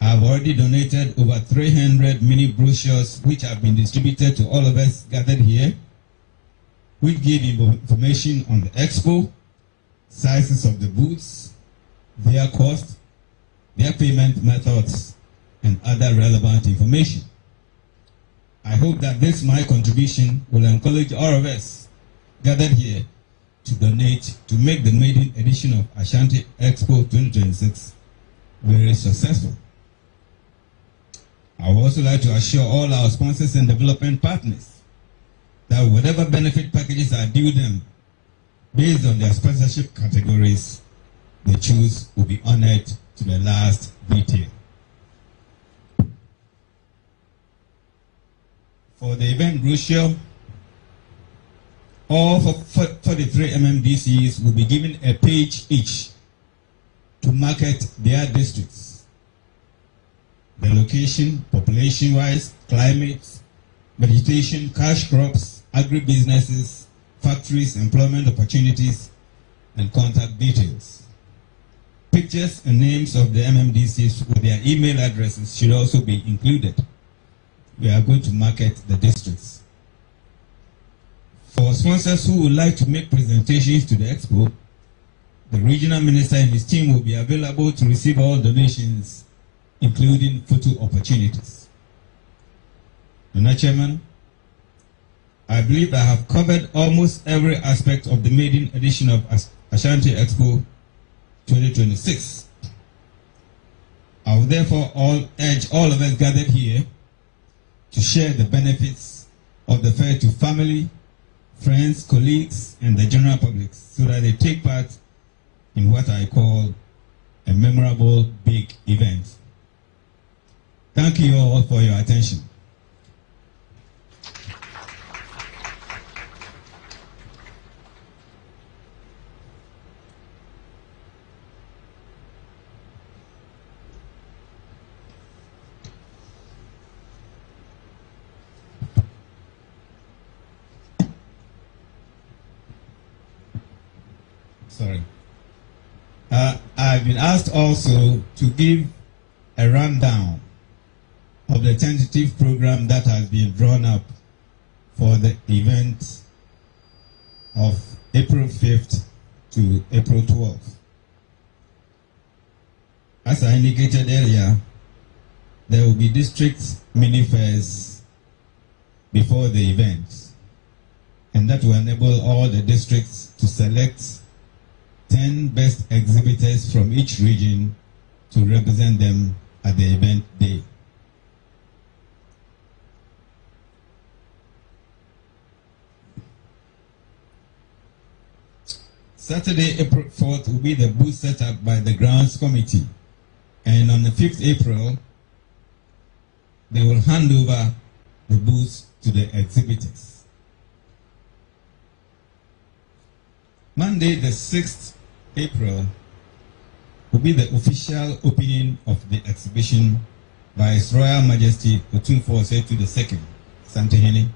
I have already donated over 300 mini brochures which have been distributed to all of us gathered here, which give information on the Expo, sizes of the booths, their cost, their payment methods, and other relevant information. I hope that this my contribution will encourage all of us gathered here to donate to make the maiden edition of Ashanti Expo 2026 very successful. I would also like to assure all our sponsors and development partners that whatever benefit packages are due them based on their sponsorship categories they choose will be honored to the last detail. For the event brochure, all 43 MMDCs will be given a page each to market their districts. The location, population-wise, climate, vegetation, cash crops, agribusinesses, factories, employment opportunities, and contact details. Pictures and names of the MMDCs with their email addresses should also be included. We are going to market the districts. For sponsors who would like to make presentations to the Expo, the regional minister and his team will be available to receive all donations, including photo opportunities. Mr. Chairman, I believe I have covered almost every aspect of the maiden edition of Ashanti Expo 2026. I will therefore urge all of us gathered here to share the benefits of the fair to family, friends, colleagues, and the general public so that they take part in what I call a memorable big event. Thank you all for your attention. sorry. I've been asked also to give a rundown of the tentative program that has been drawn up for the event of April 5th to April 12th. As I indicated earlier, there will be district mini fairs before the event, and that will enable all the districts to select 10 best exhibitors from each region to represent them at the event day. Saturday, April 4th will be the booth set up by the grounds committee. And on the 5th April, they will hand over the booths to the exhibitors. Monday, the 6th April, will be the official opening of the exhibition by His Royal Majesty Otumfuo Oseiatu II, Santehene.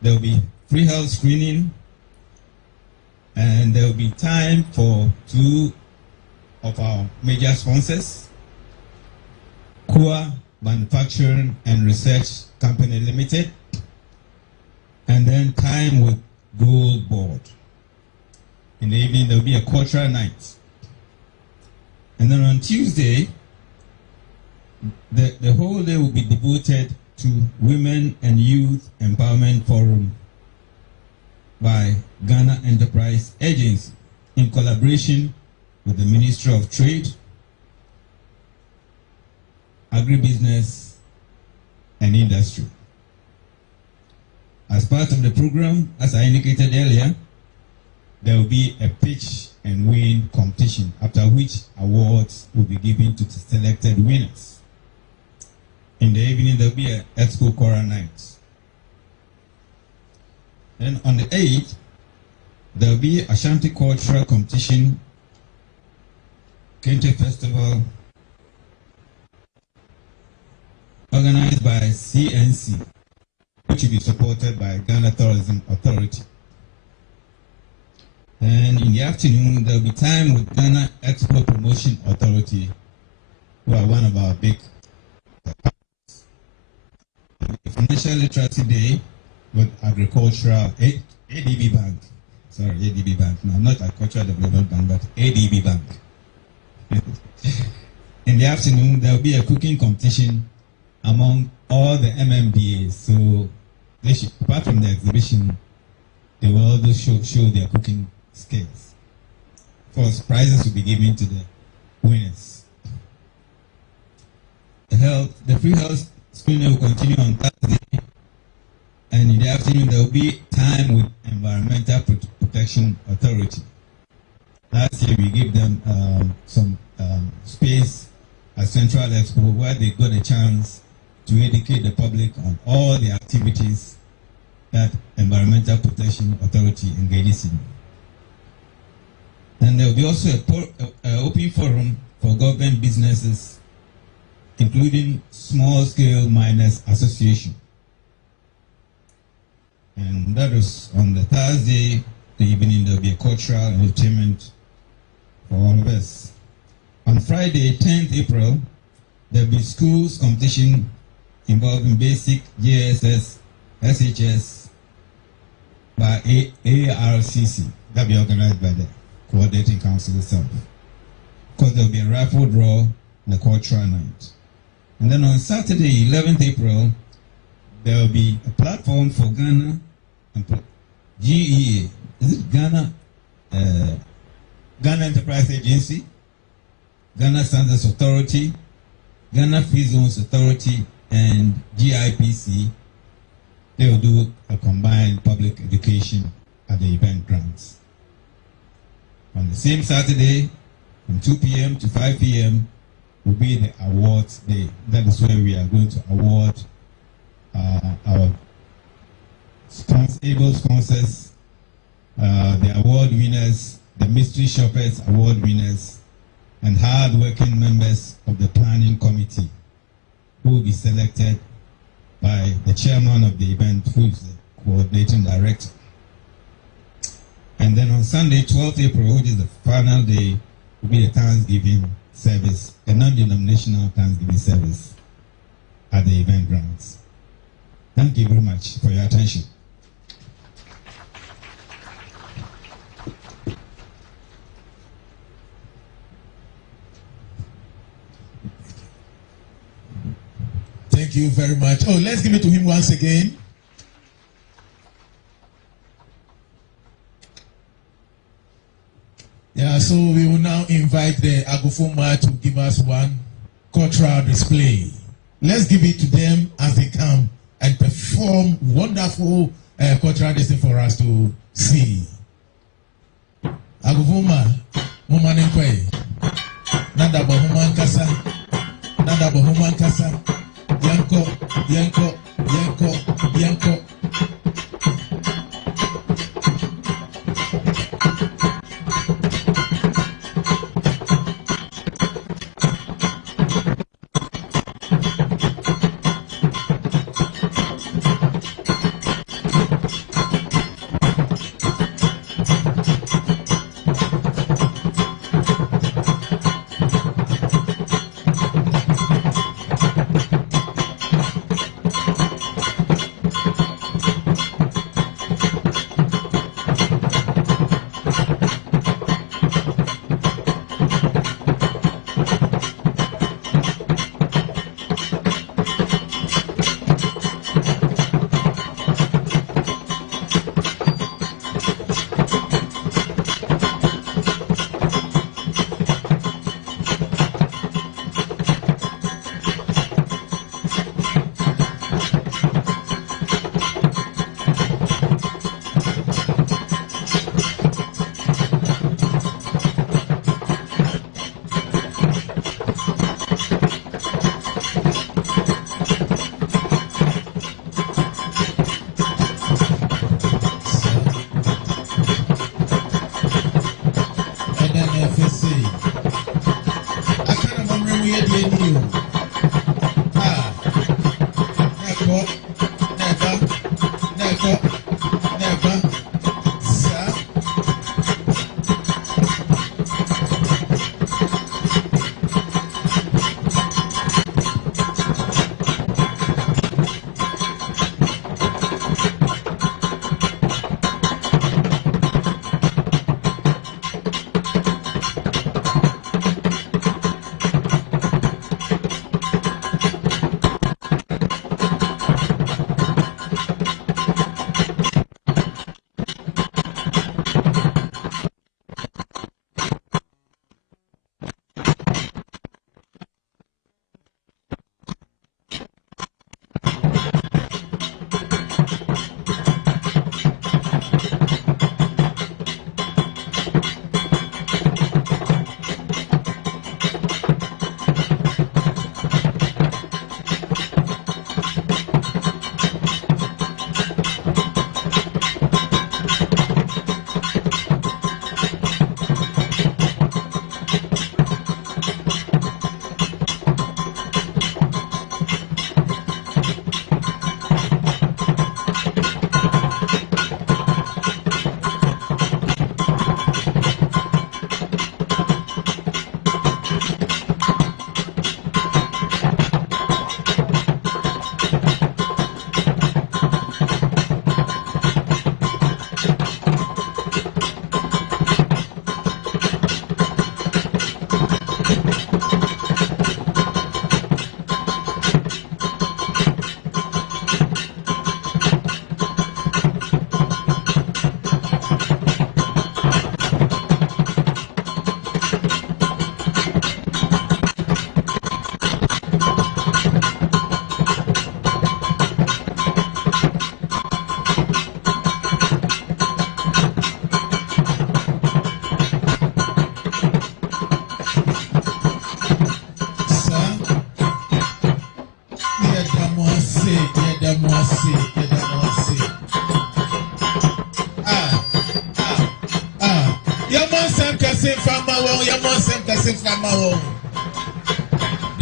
There will be free health screening, and there will be time for two of our major sponsors, KUA Manufacturing and Research Company Limited, and then time with Gold Board. In the evening, there will be a cultural night. And then on Tuesday, the whole day will be devoted to Women and Youth Empowerment Forum by Ghana Enterprise Agency in collaboration with the Ministry of Trade, Agribusiness and Industry. As part of the program, as I indicated earlier, there will be a pitch and win competition, after which awards will be given to the selected winners. In the evening, there will be an Expo Choral night. Then on the 8th, there will be Ashanti Cultural Competition, Kente Festival, organized by CNC, which will be supported by Ghana Tourism Authority. And in the afternoon, there will be time with Ghana Expo Promotion Authority, who are one of our big partners. Financial Literacy Day with Agricultural ADB Bank. Sorry, ADB Bank. No, not Agricultural Development Bank, but ADB Bank. In the afternoon, there will be a cooking competition among all the MMDAs. So, they should, apart from the exhibition, they will also show their cooking skills. First, prizes will be given to the winners. The free health screening will continue on Thursday, and in the afternoon there will be time with Environmental Protection Authority. Last year we gave them some space at Central Expo where they got a chance to educate the public on all the activities that Environmental Protection Authority engages in. And there will be also an open forum for government businesses, including small-scale miners association. And that is on the Thursday, the evening, there will be a cultural entertainment for all of us. On Friday, 10th April, there will be schools competition involving basic, JSS, SHS by ARCC. That will be organized by the Coordinating Council itself. Of course, there will be a raffle draw and a cultural night. And then on Saturday, 11th April, there will be a platform for Ghana and GEA. Is it Ghana? Ghana Enterprise Agency, Ghana Standards Authority, Ghana Free Zones Authority, and GIPC. They will do a combined public education at the event grounds. On the same Saturday, from 2 p.m. to 5 p.m., will be the awards day. That is where we are going to award our able sponsors, the award winners, the mystery shoppers award winners, and hard-working members of the planning committee who will be selected by the chairman of the event, who is the coordinating director. And then on Sunday, 12th April, which is the final day, will be a Thanksgiving service, a non-denominational Thanksgiving service at the event grounds. Thank you very much for your attention. Thank you very much. Oh, let's give it to him once again. Yeah, so we will now invite the Agofoma to give us one cultural display. Let's give it to them as they come and perform wonderful cultural display for us to see. Agofoma, Momanenkwe, Nada Bohuman Kasa, Nada Bohuman Kasa, Yanko, Yanko, Yanko, Yanko.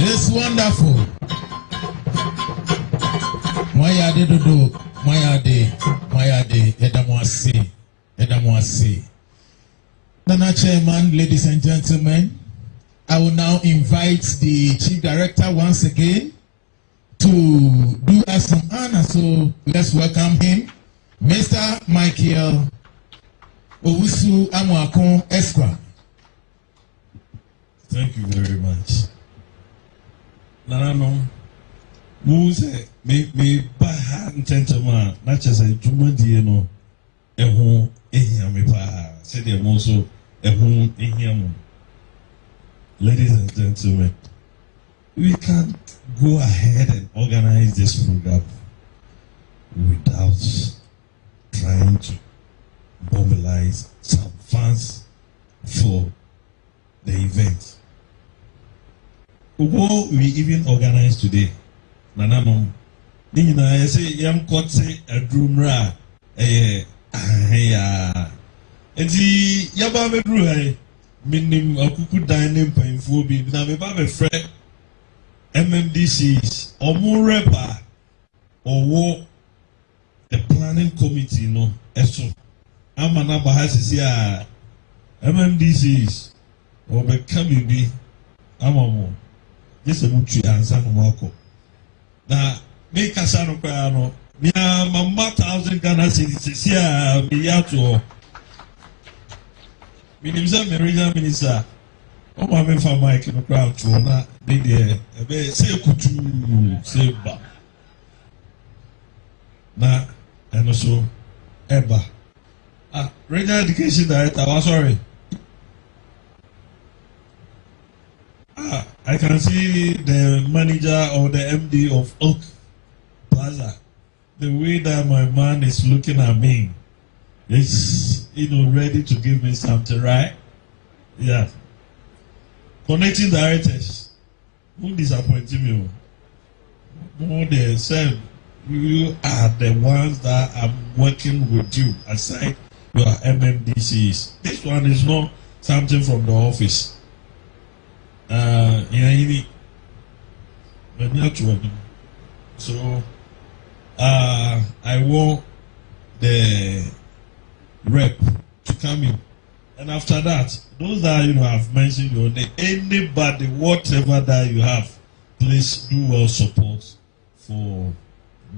It's wonderful. Mayade dodo, mayade, yedamwasi. Edamwase. Nana Chairman, ladies and gentlemen, I will now invite the Chief Director once again to do us some honor. So let's welcome him, Mr. Michael Owusu Amwakon Esquire. Thank you very much. Nana, Muse, me baha ntentama, not just a jumadi, no, ehu ehiam baha. Said the moso ehu ehiam. Ladies and gentlemen, we can't go ahead and organize this program without trying to mobilize some funds for the event. What we even organized today, Nanano, I say, Yam Kotse, a drumra, and the Yababe Brew, meaning a cuckoo dining pain for me, now we have a friend, MMDCs, or more rapper, or war, the planning committee, no, Expo. I'm an abahas here, MMDCs, or become you be, I'm a more. Just a much answer no more. Now, make a son of piano. Me, my 1,000 Ghana cedis here, me out to Minister, Meridian Minister. Oh, my man for Mike in the crowd to na they there. Say kutu, say ba. Na, and also, Eba. Regional Education Director, I'm sorry. I can see the manager or the MD of Oak Plaza. The way that my man is looking at me, is ready to give me something, right? Yeah. Connecting directors, who disappointed me? More they said, you are the ones that are working with you aside your MMDCs. This one is not something from the office. So I want the rep to come in, and after that, those that have mentioned your name, anybody, whatever that you have, please do well support for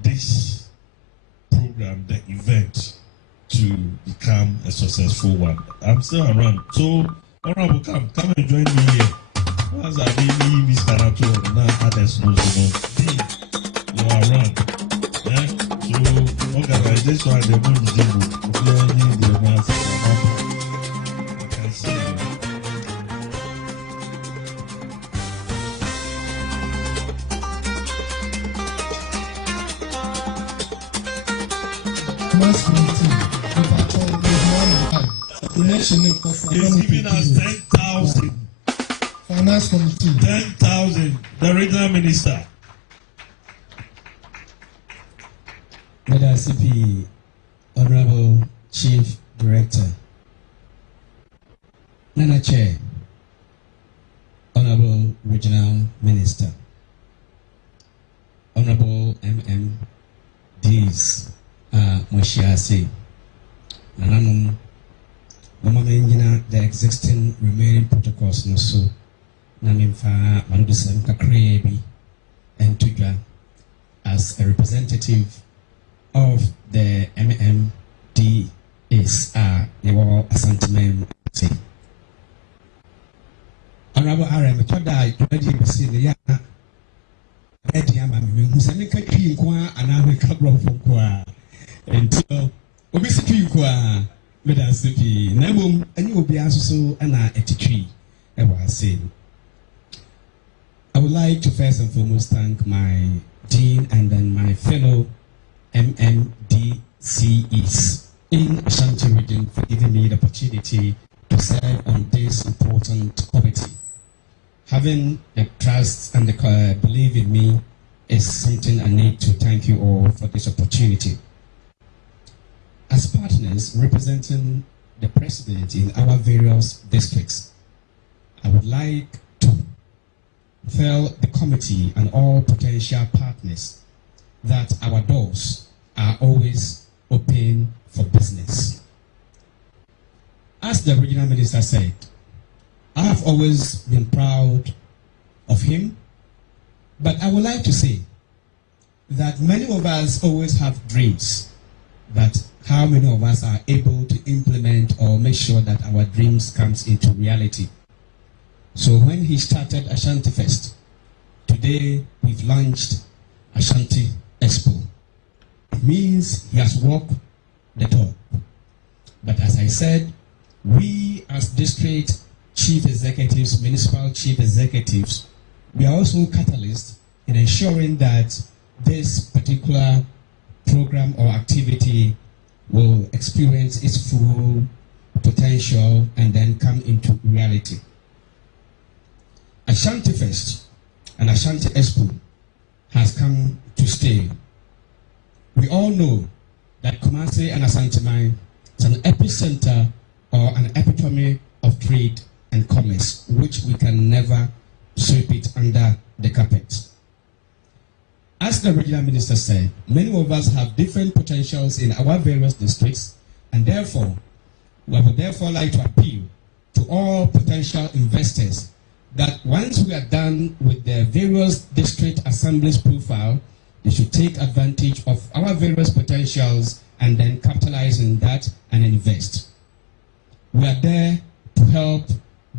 this program, the event, to become a successful one. I'm still around, so honorable, come and join me here. Once I really miss Karato, now others know you are around. Yeah? So, organization and the money the ones I can see you. He's giving us 10,000. Finance Committee. 10,000. The regional minister. Madam CP, Honorable Chief Director, Nana Chair, Honorable Regional Minister, Honorable MMDs, Moshiase, Nananum, Mama Mengina, the existing remaining protocols, no so, Namimfa, Mandusam Kakrebi, and Tuja, as a representative of the MMDs, they were Ashanti. Honorable RM, I thought that you already seen the Yana. Who's a make a tree and I make a grow from Qua. And so, obviously, Qua, Madam CP, Nabum, and you will be also an tree. I was saying. I would like to first and foremost thank my dean and then my fellow MMDCs in Ashanti region for giving me the opportunity to serve on this important committee. Having the trust and the belief in me is something I need to thank you all for this opportunity. As partners representing the president in our various districts, I would like to tell the committee and all potential partners that our doors are always open for business. as the regional minister said, I have always been proud of him, but I would like to say that many of us always have dreams, but how many of us are able to implement or make sure that our dreams comes into reality? So when he started Ashanti Fest, today we've launched Ashanti Expo. It means he has walked the talk. But as I said, we as district chief executives, municipal chief executives, we are also catalysts in ensuring that this particular program or activity will experience its full potential and then come into reality. Ashanti Fest and Ashanti Expo has come to stay. We all know that Kumasi and Ashanti Mine is an epicenter or an epitome of trade and commerce, which we can never sweep it under the carpet. As the regional minister said, many of us have different potentials in our various districts, and therefore, we would therefore like to appeal to all potential investors that once we are done with the various district assemblies profile, they should take advantage of our various potentials and then capitalize on that and invest. We are there to help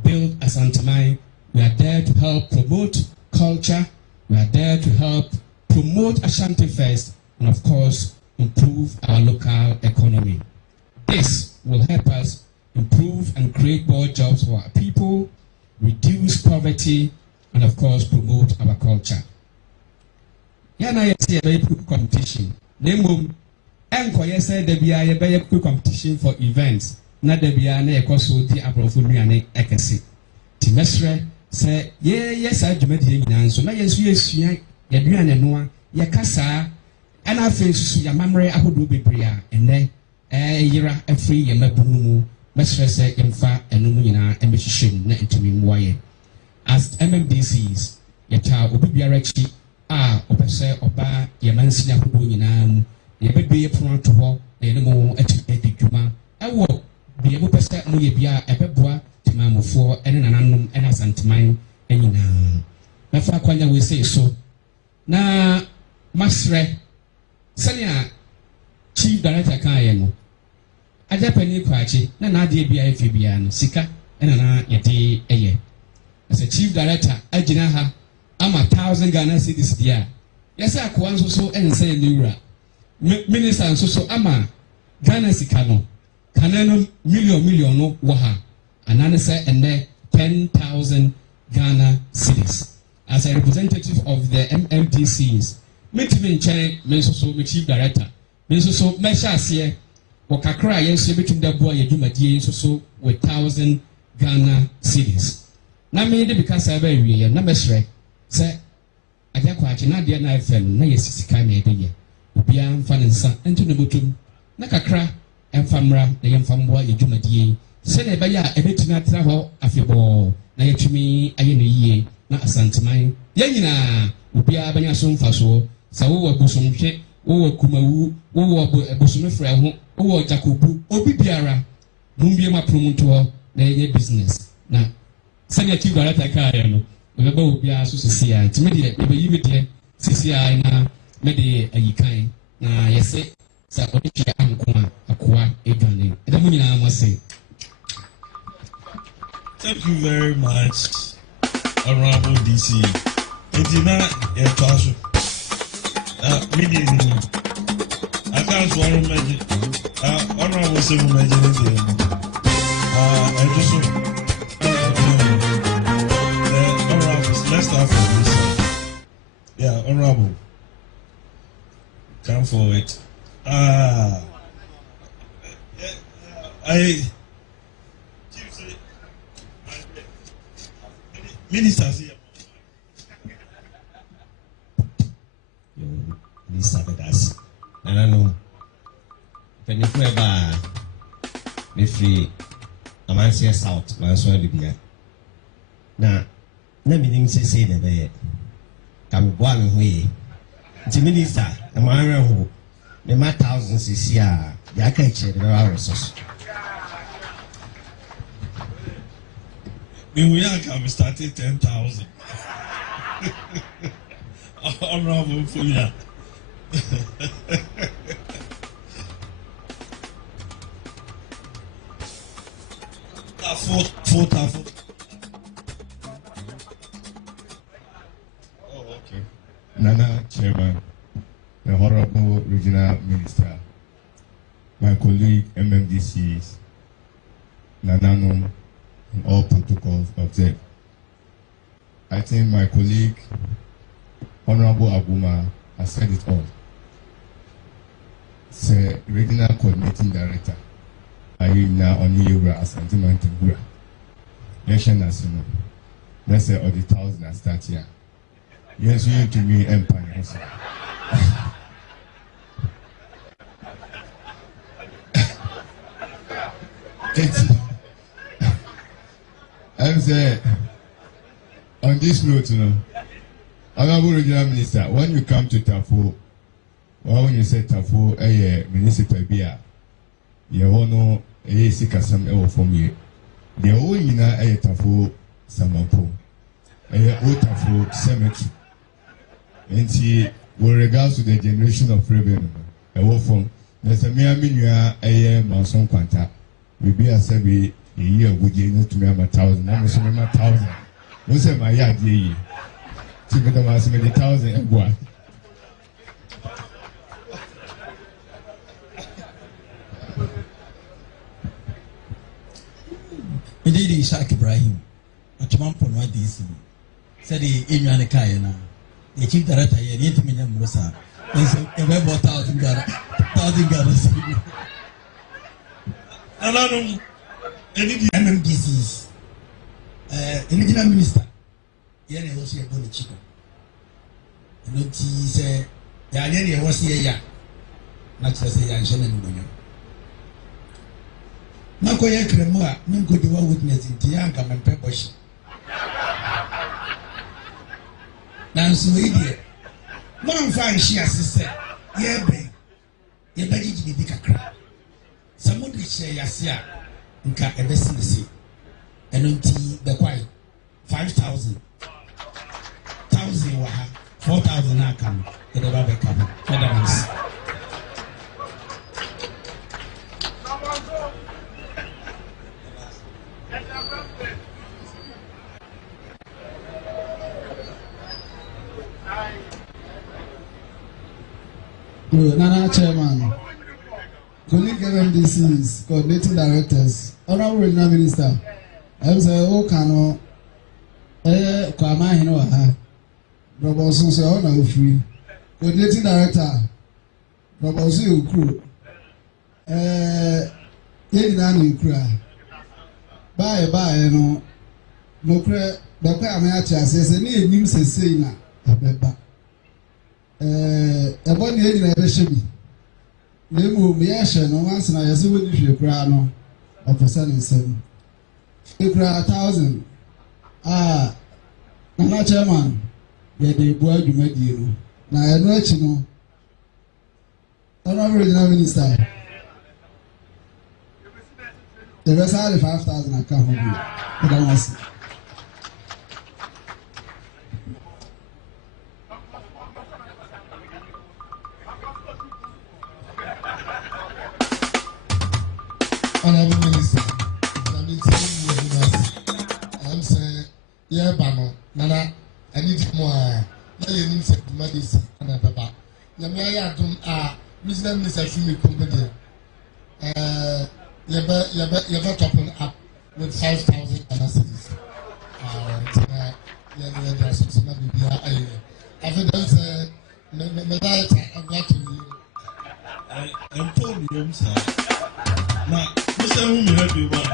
build Ashanti Mine. We are there to help promote culture. We are there to help promote Ashanti Fest and, of course, improve our local economy. This will help us improve and create more jobs for our people, reduce poverty, and, of course, promote our culture. Yana yesi ebe competition. Nemo, enko yesi debia ebe competition for events. Na debia na ekoso di abrofo nuane ekesi. Timesre se yes adwumadi nyina nso na yesu yesua yaduane noa yakasa ana fe susu ya mamre ahodo bebre a enne yira afri ya mabunu mu mesre se yemfa enum nyina emehihwem na etumi mwaye. As MMDCs yata obi biara chi opese oba yemansi ahodo nyina mu yebedwe yepono to ho na yene mo atidwuma ewo bi ebo pese mo ye bia ebeboa timamofo ene nananom ene Ashanti Mine enyina mefa kwanya we say so na masre sania chief director kan ye no ajapani kwachi na na ade bia efi bia no sika ene na yede eye as a chief director agina ha ama 1000 Ghana cedis dia yesa akwa nso so ene say niura minister nso so ama Ghana sika no kanano million no waha anane say ene 10,000 Ghana cedis. As a representative of the MMDCs, me chain me so me chief director me so me shase wakakra yenso betwim da boa yedumadi so with 1,000 Ghana cedis. Na me de because I be wie na me sre say aja kwache na de na FM na yesisika na ede ye obia mfa ne nsa enti no botum na kakra emfamra na yemfamboa yedumadi se na ebe ya ebetina tra ho afebo na yetumi aye ne yie na Ashanti Mine yanyina obia banya so mfaso sa wo bosomhwe wo kumawu wo bosomfra ho wo jakobu obi biara mumbie ma promoto na ye business na sanya chief director kaya no obeba obia so sisia ntime de ebe yi de sisia na me de ayikan na yese sa oditwa anko akoa egane edamu nyina amase. Thank you very much, Honorable DC. Etina Etosu. Meaning, I can't swallow magic. Honorable Civil Major. I just Honorable, let's start from this side. Yeah, Honorable. Come forward. Ministers here. Minister Vedas. And I know. When you go about the free Amansia South, my son Libya. Now, let me say the way. Come one way. The minister, a man who the 1,000 CCR, the Akache, the resource. We started 10,000. Honorable Funya. Four. Oh, okay. Nana Chairman, the Honorable Regional Minister, my colleague MMDCs, Nananum, and all protocols observed. I think my colleague, Honorable Aguma, has said it all. Sir, Regional Coordinating Director, Ayina Oniyura Ashanti Mantengura. Nation as you know. Let's say all the 1,000 that start here. Yes, you to me empire also. I'm saying on this note, you know, Honorable Regional Minister, when you come to Tafo, or when you say Tafo, municipal beer, you want to see Kasam ever from you. The whole a Tafo Samapo, Tafo cemetery. And with regards to the generation of revenue, a work from there's a mere minua a Manson Quanta. We be a sebi a year would you know to me 1,000, I'm also 1,000. What's my yard ye? To get the mass 1,000 and one. Indeed, Ishak Ibrahim, a champ on my DC, said the Indian Kayana. The chief director here, the intimate Musa, is a web of 1,000 Garas. Any MMDCs, regional minister, here they also have a chicken. And not say, Yanni was here, not to say, I shall not know. Nakoya Kremua, no good witness in Tianka and Pepbush. Nanso idiot. One fine she assisted. Yeah, babe. You better give me kakra. Somebody say yasia. Nka ebesi nisi. Enunti the quiet. 5,000. 1,000 waha. 4,000 akam. The babe come. Federals. Nana Chairman, colleague MMDCs, coordinating directors, Honorable Regional Minister, I was a Kano, Kwama Hinoa, Roboson Sona Free, coordinating director, Robosu Crew, Yenani Kra, no, Mokre, Baka Amacha says, and he names a saying, Abeba. About the age of the Shebi. They move the Ashan once and I assume if you cry no of a 7. You cry 1,000. Nana Chairman, yeah, they boy you made you. Now I know you know. Honorable Regional Minister, the rest of the 5,000 I can't hold you. But I must. Honorable Minister, I'm saying, yeah, Bano, Nana, I need more. I need to medicine and a papa. Yamaya don't Mr. Minister Fumi Company. You're topping up with 5,000 cities. Yeah, some maybe I think that's I'm glad to you. I'm told you, sir. Now, Mr. Wumi help you one.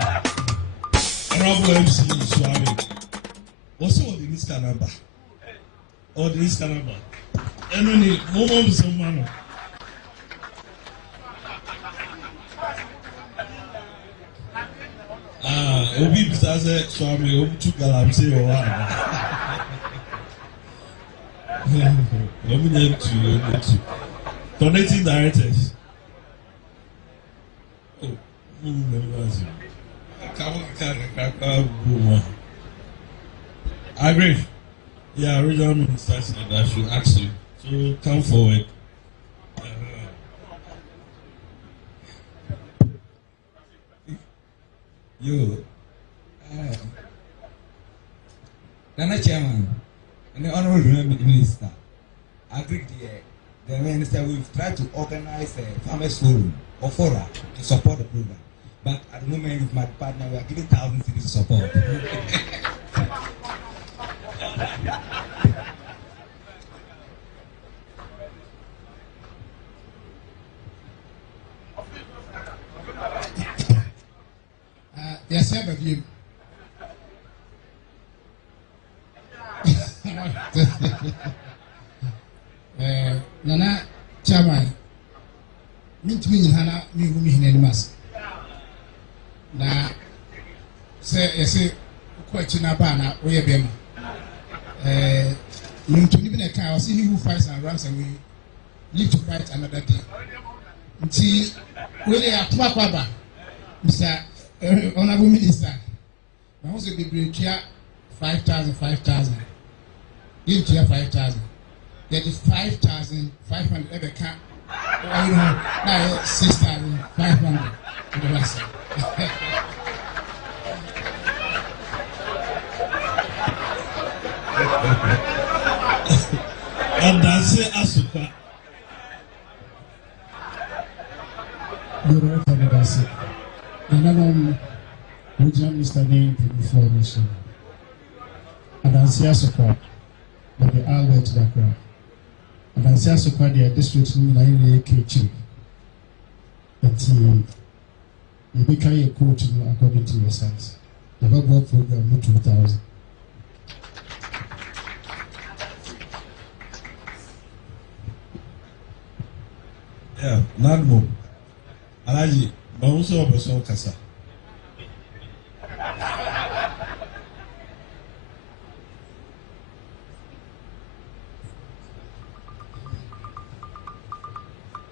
Honorable MC Swami. What's all the list number? Or the list number? And only moment some man. Obi Bisaze Swami, Obi Chukalamse or let me name to connecting directors. I agree. Yeah, regional minister said I should ask you. So come forward. You, Nana Chairman, and the Honorable Minister, I agree the Minister, we've tried to organize a farmers forum or fora to support the program. But at the moment, with my partner, we are giving thousands of support. Yes, I have you. Nana Chairman, meet me in Hana, me whom he named na say question abana we be to live in a car see who fights and runs away live to fight another day nti we dey atuma kwaba Mr. Honorable Minister na who say be breakia 5,000 into 5,000 that is 5,500 ever can or you know now 6,500 the rest. And that's it, Asuka. Good afternoon, that's it. Another regional minister named before nation. And that's Asuka, but the Albert Dakra. And that's Asuka, the district in the Kitchen. Until you become a coach according to your size. The work program, not 2,000. Yeah, not more. Alaji, but also a person kasa.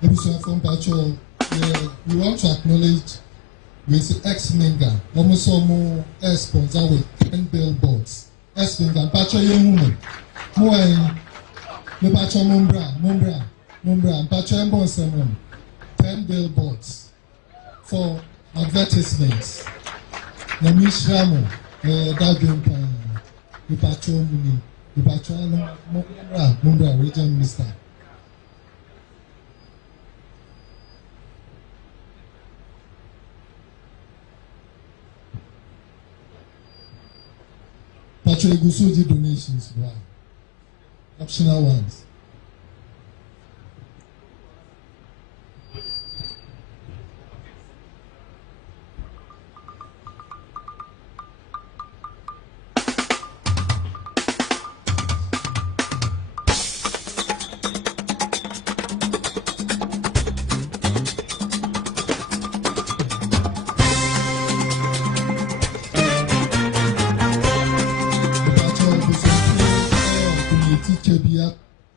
Ebusa from Pacho, we want to acknowledge with ex-Minga, almost more sponsor with 10 billboards. Ex-Minga, Pacho young woman. Me Pacho Mumbra, and Pacho Embon Semon. 10 billboards for advertisements. Namish Ramo, Dagin Pan, me Pacho Muni, me Pacho Mumbra, regional minister. Patrick Gusuji donations, wow. Optional ones.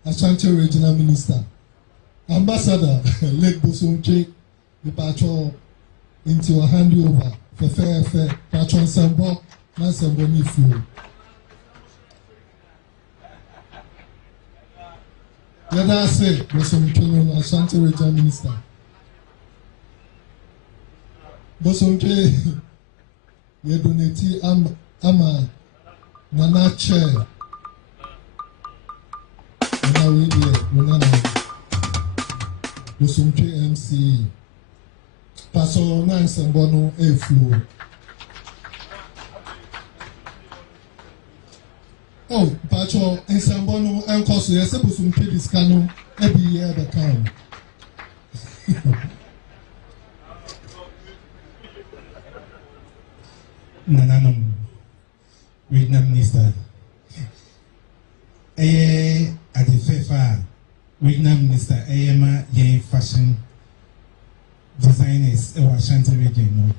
Ashanti Regional Minister, Ambassador Lake Bosonche, the patron into a handover for fair patron Sambo, Nansambo Nifu. Let us say Bosonche, Ashanti Regional Minister. Bosonche, you donate Ama Nana Chair. Musumche MC Pastor Nansambono A-Flow. Oh, Pacho Nsambono and Kosu, yes, Musumche this canoe every year the can. Nananum, Vietnam Minister. At the FEFA, Vietnam Minister, AMA, Ye Fashion Designers, Ashanti region.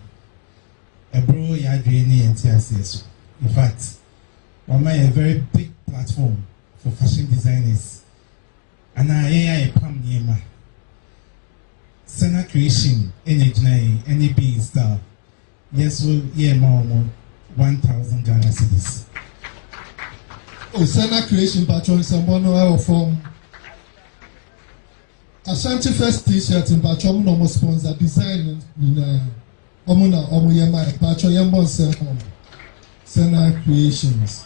A bro, Yadrini, and TSS. In fact, one a very big platform for fashion designers. And I Pam Yema. Sena creation, any B style. Yes, well, yeah, more 1,000 Ghana cedis. Oh, Sena Creation Patron Sambono from Ashanti First T-shirt in Patron no sponsor design in Omuna Omuyama Patron Yambon Sena Creations.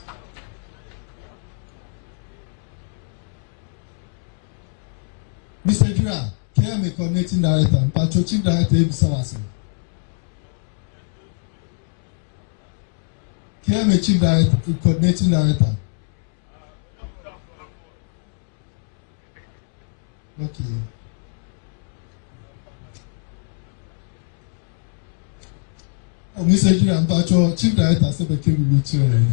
Mr. Jura, can I connecting director? Patron Chief Director Ebisawasi. Can I Chief Director coordinating director? Okay. Oh, Mr. Jura, Patron Chief Director said we came with you.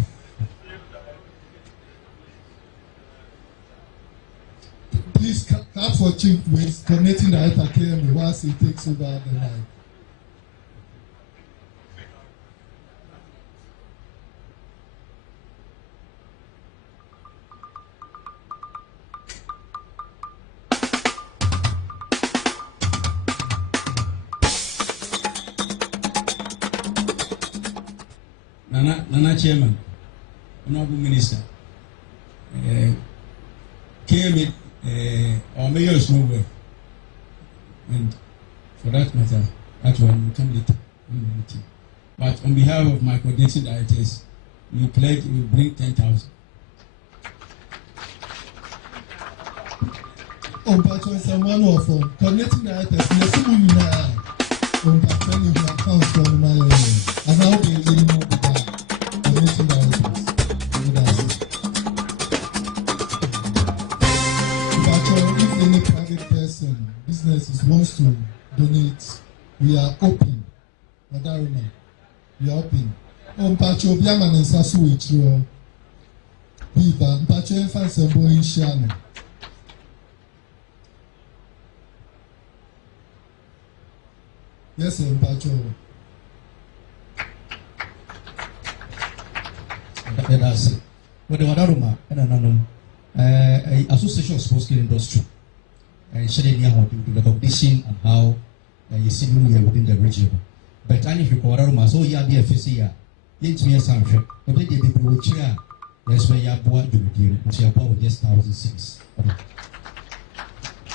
Please clap for Chief with connecting director KM once he takes over the line. Nana Chairman, Honorable Minister, came our mayor is nowhere, and for that matter, that one we come later. But on behalf of my coordinating directors, we pledge we bring 10,000. On Patron someone of coordinating directors, let's see you now. On Patron, you have accounts from my and now they really know the coordinating directors. If any private person, businesses wants to donate, we are open. Madarina, we are open. Patron, Biaman and Sasu, which you are. Patron, fans and boy in Shiano. Yes, sir, Patron. That's it. But the Wadaruma, I don't know. Association of Sports Skill Industry, sharing the recognition and how you see me within the region. But I if you call Roma, so you are the FCA, let me a soundtrack. But they did the chair. That's where you are born to begin, which you are born with just 1,006.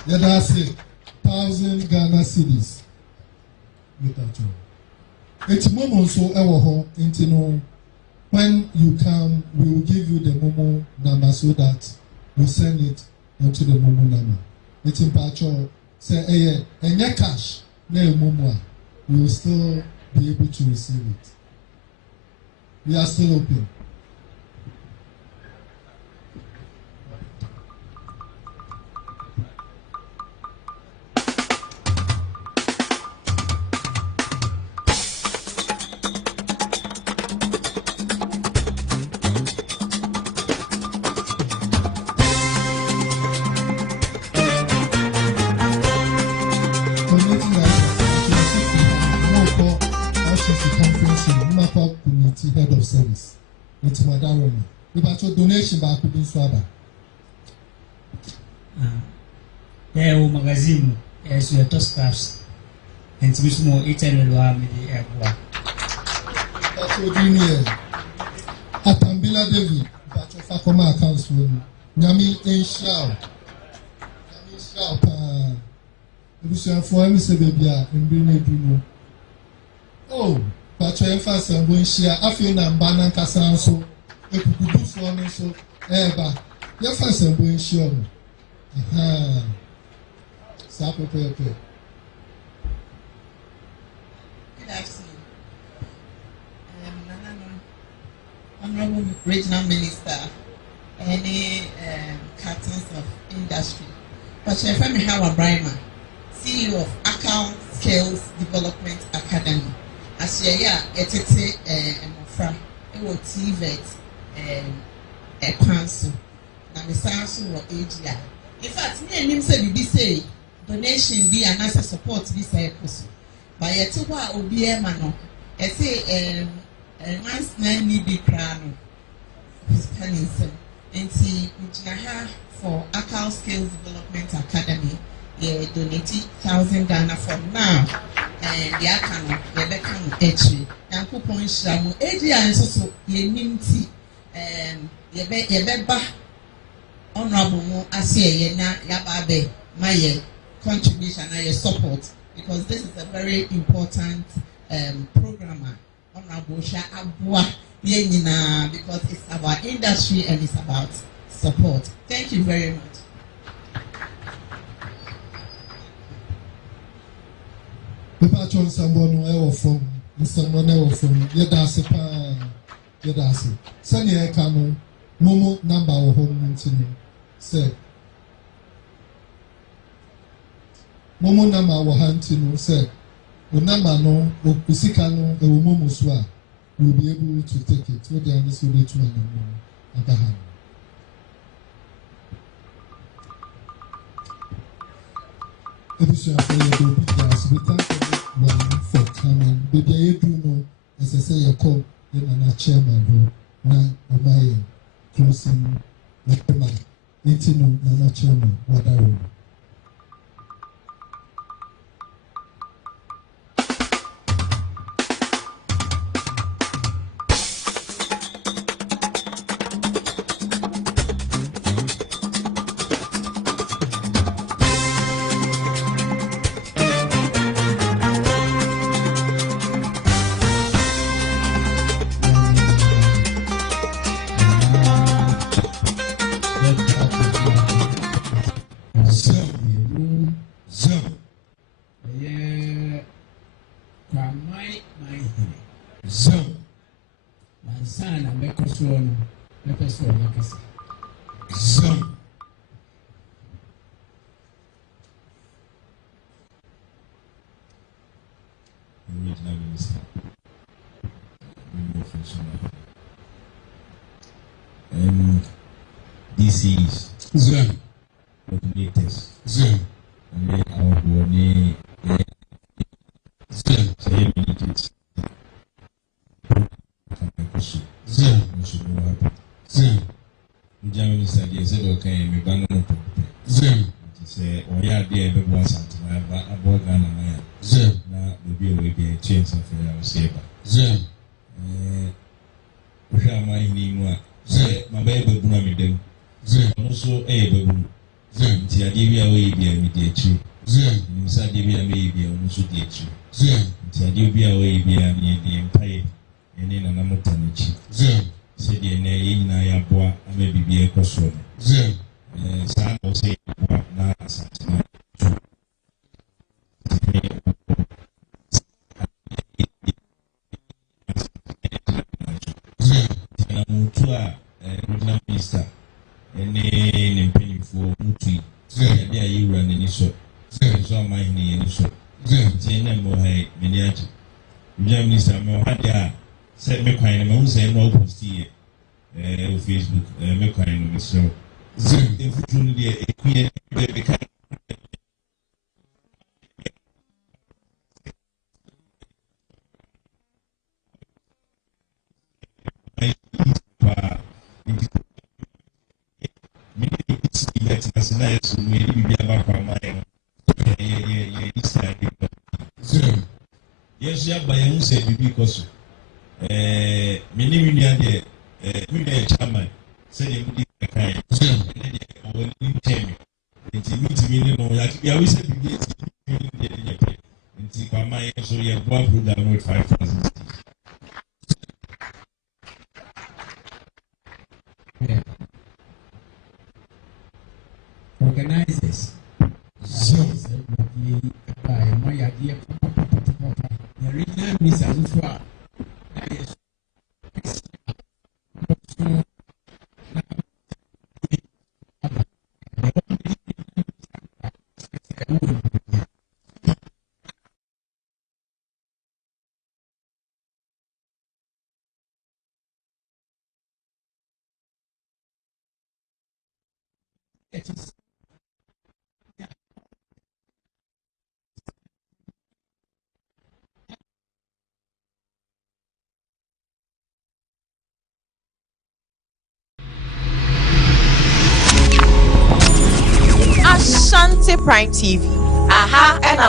Yeah, that's it. 1,000 Ghana cedis. It's Momo so ever into no. When you come, we will give you the Momo number so that we send it onto the Momo number. It's in Patro say, and your cash, no Momo, we will still be able to receive it. We are still open. Head of service. It's Madaroma. We got your donation back to this father. Yeah, magazine, yes, we are top staffs. And to be small, it's a little army. That's your junior. Atambila David, but your Fakoma accounts for you. Nami Enshao. Nami Enshao. If you are for me, say, baby, and bring me to oh. Patro emphasis on going share. I feel na mbana kasa so. Ekukudu for me so. Eba. Your emphasis on going share. Stop it. Good afternoon. Honorable Regional Minister, any captains of industry. Patro Femi Hawa Brima, CEO of Account Skills Development Academy. As you are etete mofra ewo TVET council na mesanso wo AGI. In fact, me anim say bibi say donation bi and as support bi say ekoso. Ba yete ho a obi e ma no e say once na ni bi kra no Hispanism enti mjina ha for Account Skills Development Academy. Yeah, donate 1,000 Ghana from now. And the account, the become entry. And coupon shamu. AGI and so ye nimti. yɛbɛba honorable mu ase ɛyɛ na yaba abɛ ma yɛ contribution na yɛ support because this is a very important program a honorable hwɛ aboa yɛn nyinaa because it's about industry and it's about support. Thank you very much. People trying someone who from someone else from Yedasi Pa Yedasi. Send your canoe, Momo number of home to me. Say Momo number of hunting, say, Unama no, Usikano, the Momo Swa will be able to take it. So they are this will be 2 and more. Ebusuafo yɛ do bi class we thank everyone for coming. Baby ayi do no ɛsɛ sɛ yɛ kɔ yɛ nana chairman do na ɔma yɛ closing ɛma eti no nana chairman wada wɔ. DCs, coordinators, and then our body, communities. Minister, they said, okay, we ban on to say, or yeah, dear, but was something about Ghana. Now, the bill will be a change of our saver. We have my name, my baby, Bunamidem. Also, a baby. Tia Divia way be a mediatrix. Musa Divia may be a Musudiatrix. Tia Divia way be a near the empire and in an Amotanichi. Said the name I boy, I may be a crossroad. Son will say, now something. Regional minister, and then penny for Muti. There you run any so. So my any so. Jane Mohay, Miniati. Regional minister, Mohadia said me kind of moon say no post here. Facebook, me kind of so. If you do a queer baby kind. Yes, yeah, by who said because many million chairman said he would be kind. And then tell me, it's million like we always said, and see, my so you have one who download 5,000. Organizers. So, my idea the regional minister as well. Ashanti Prime TV. Aha, and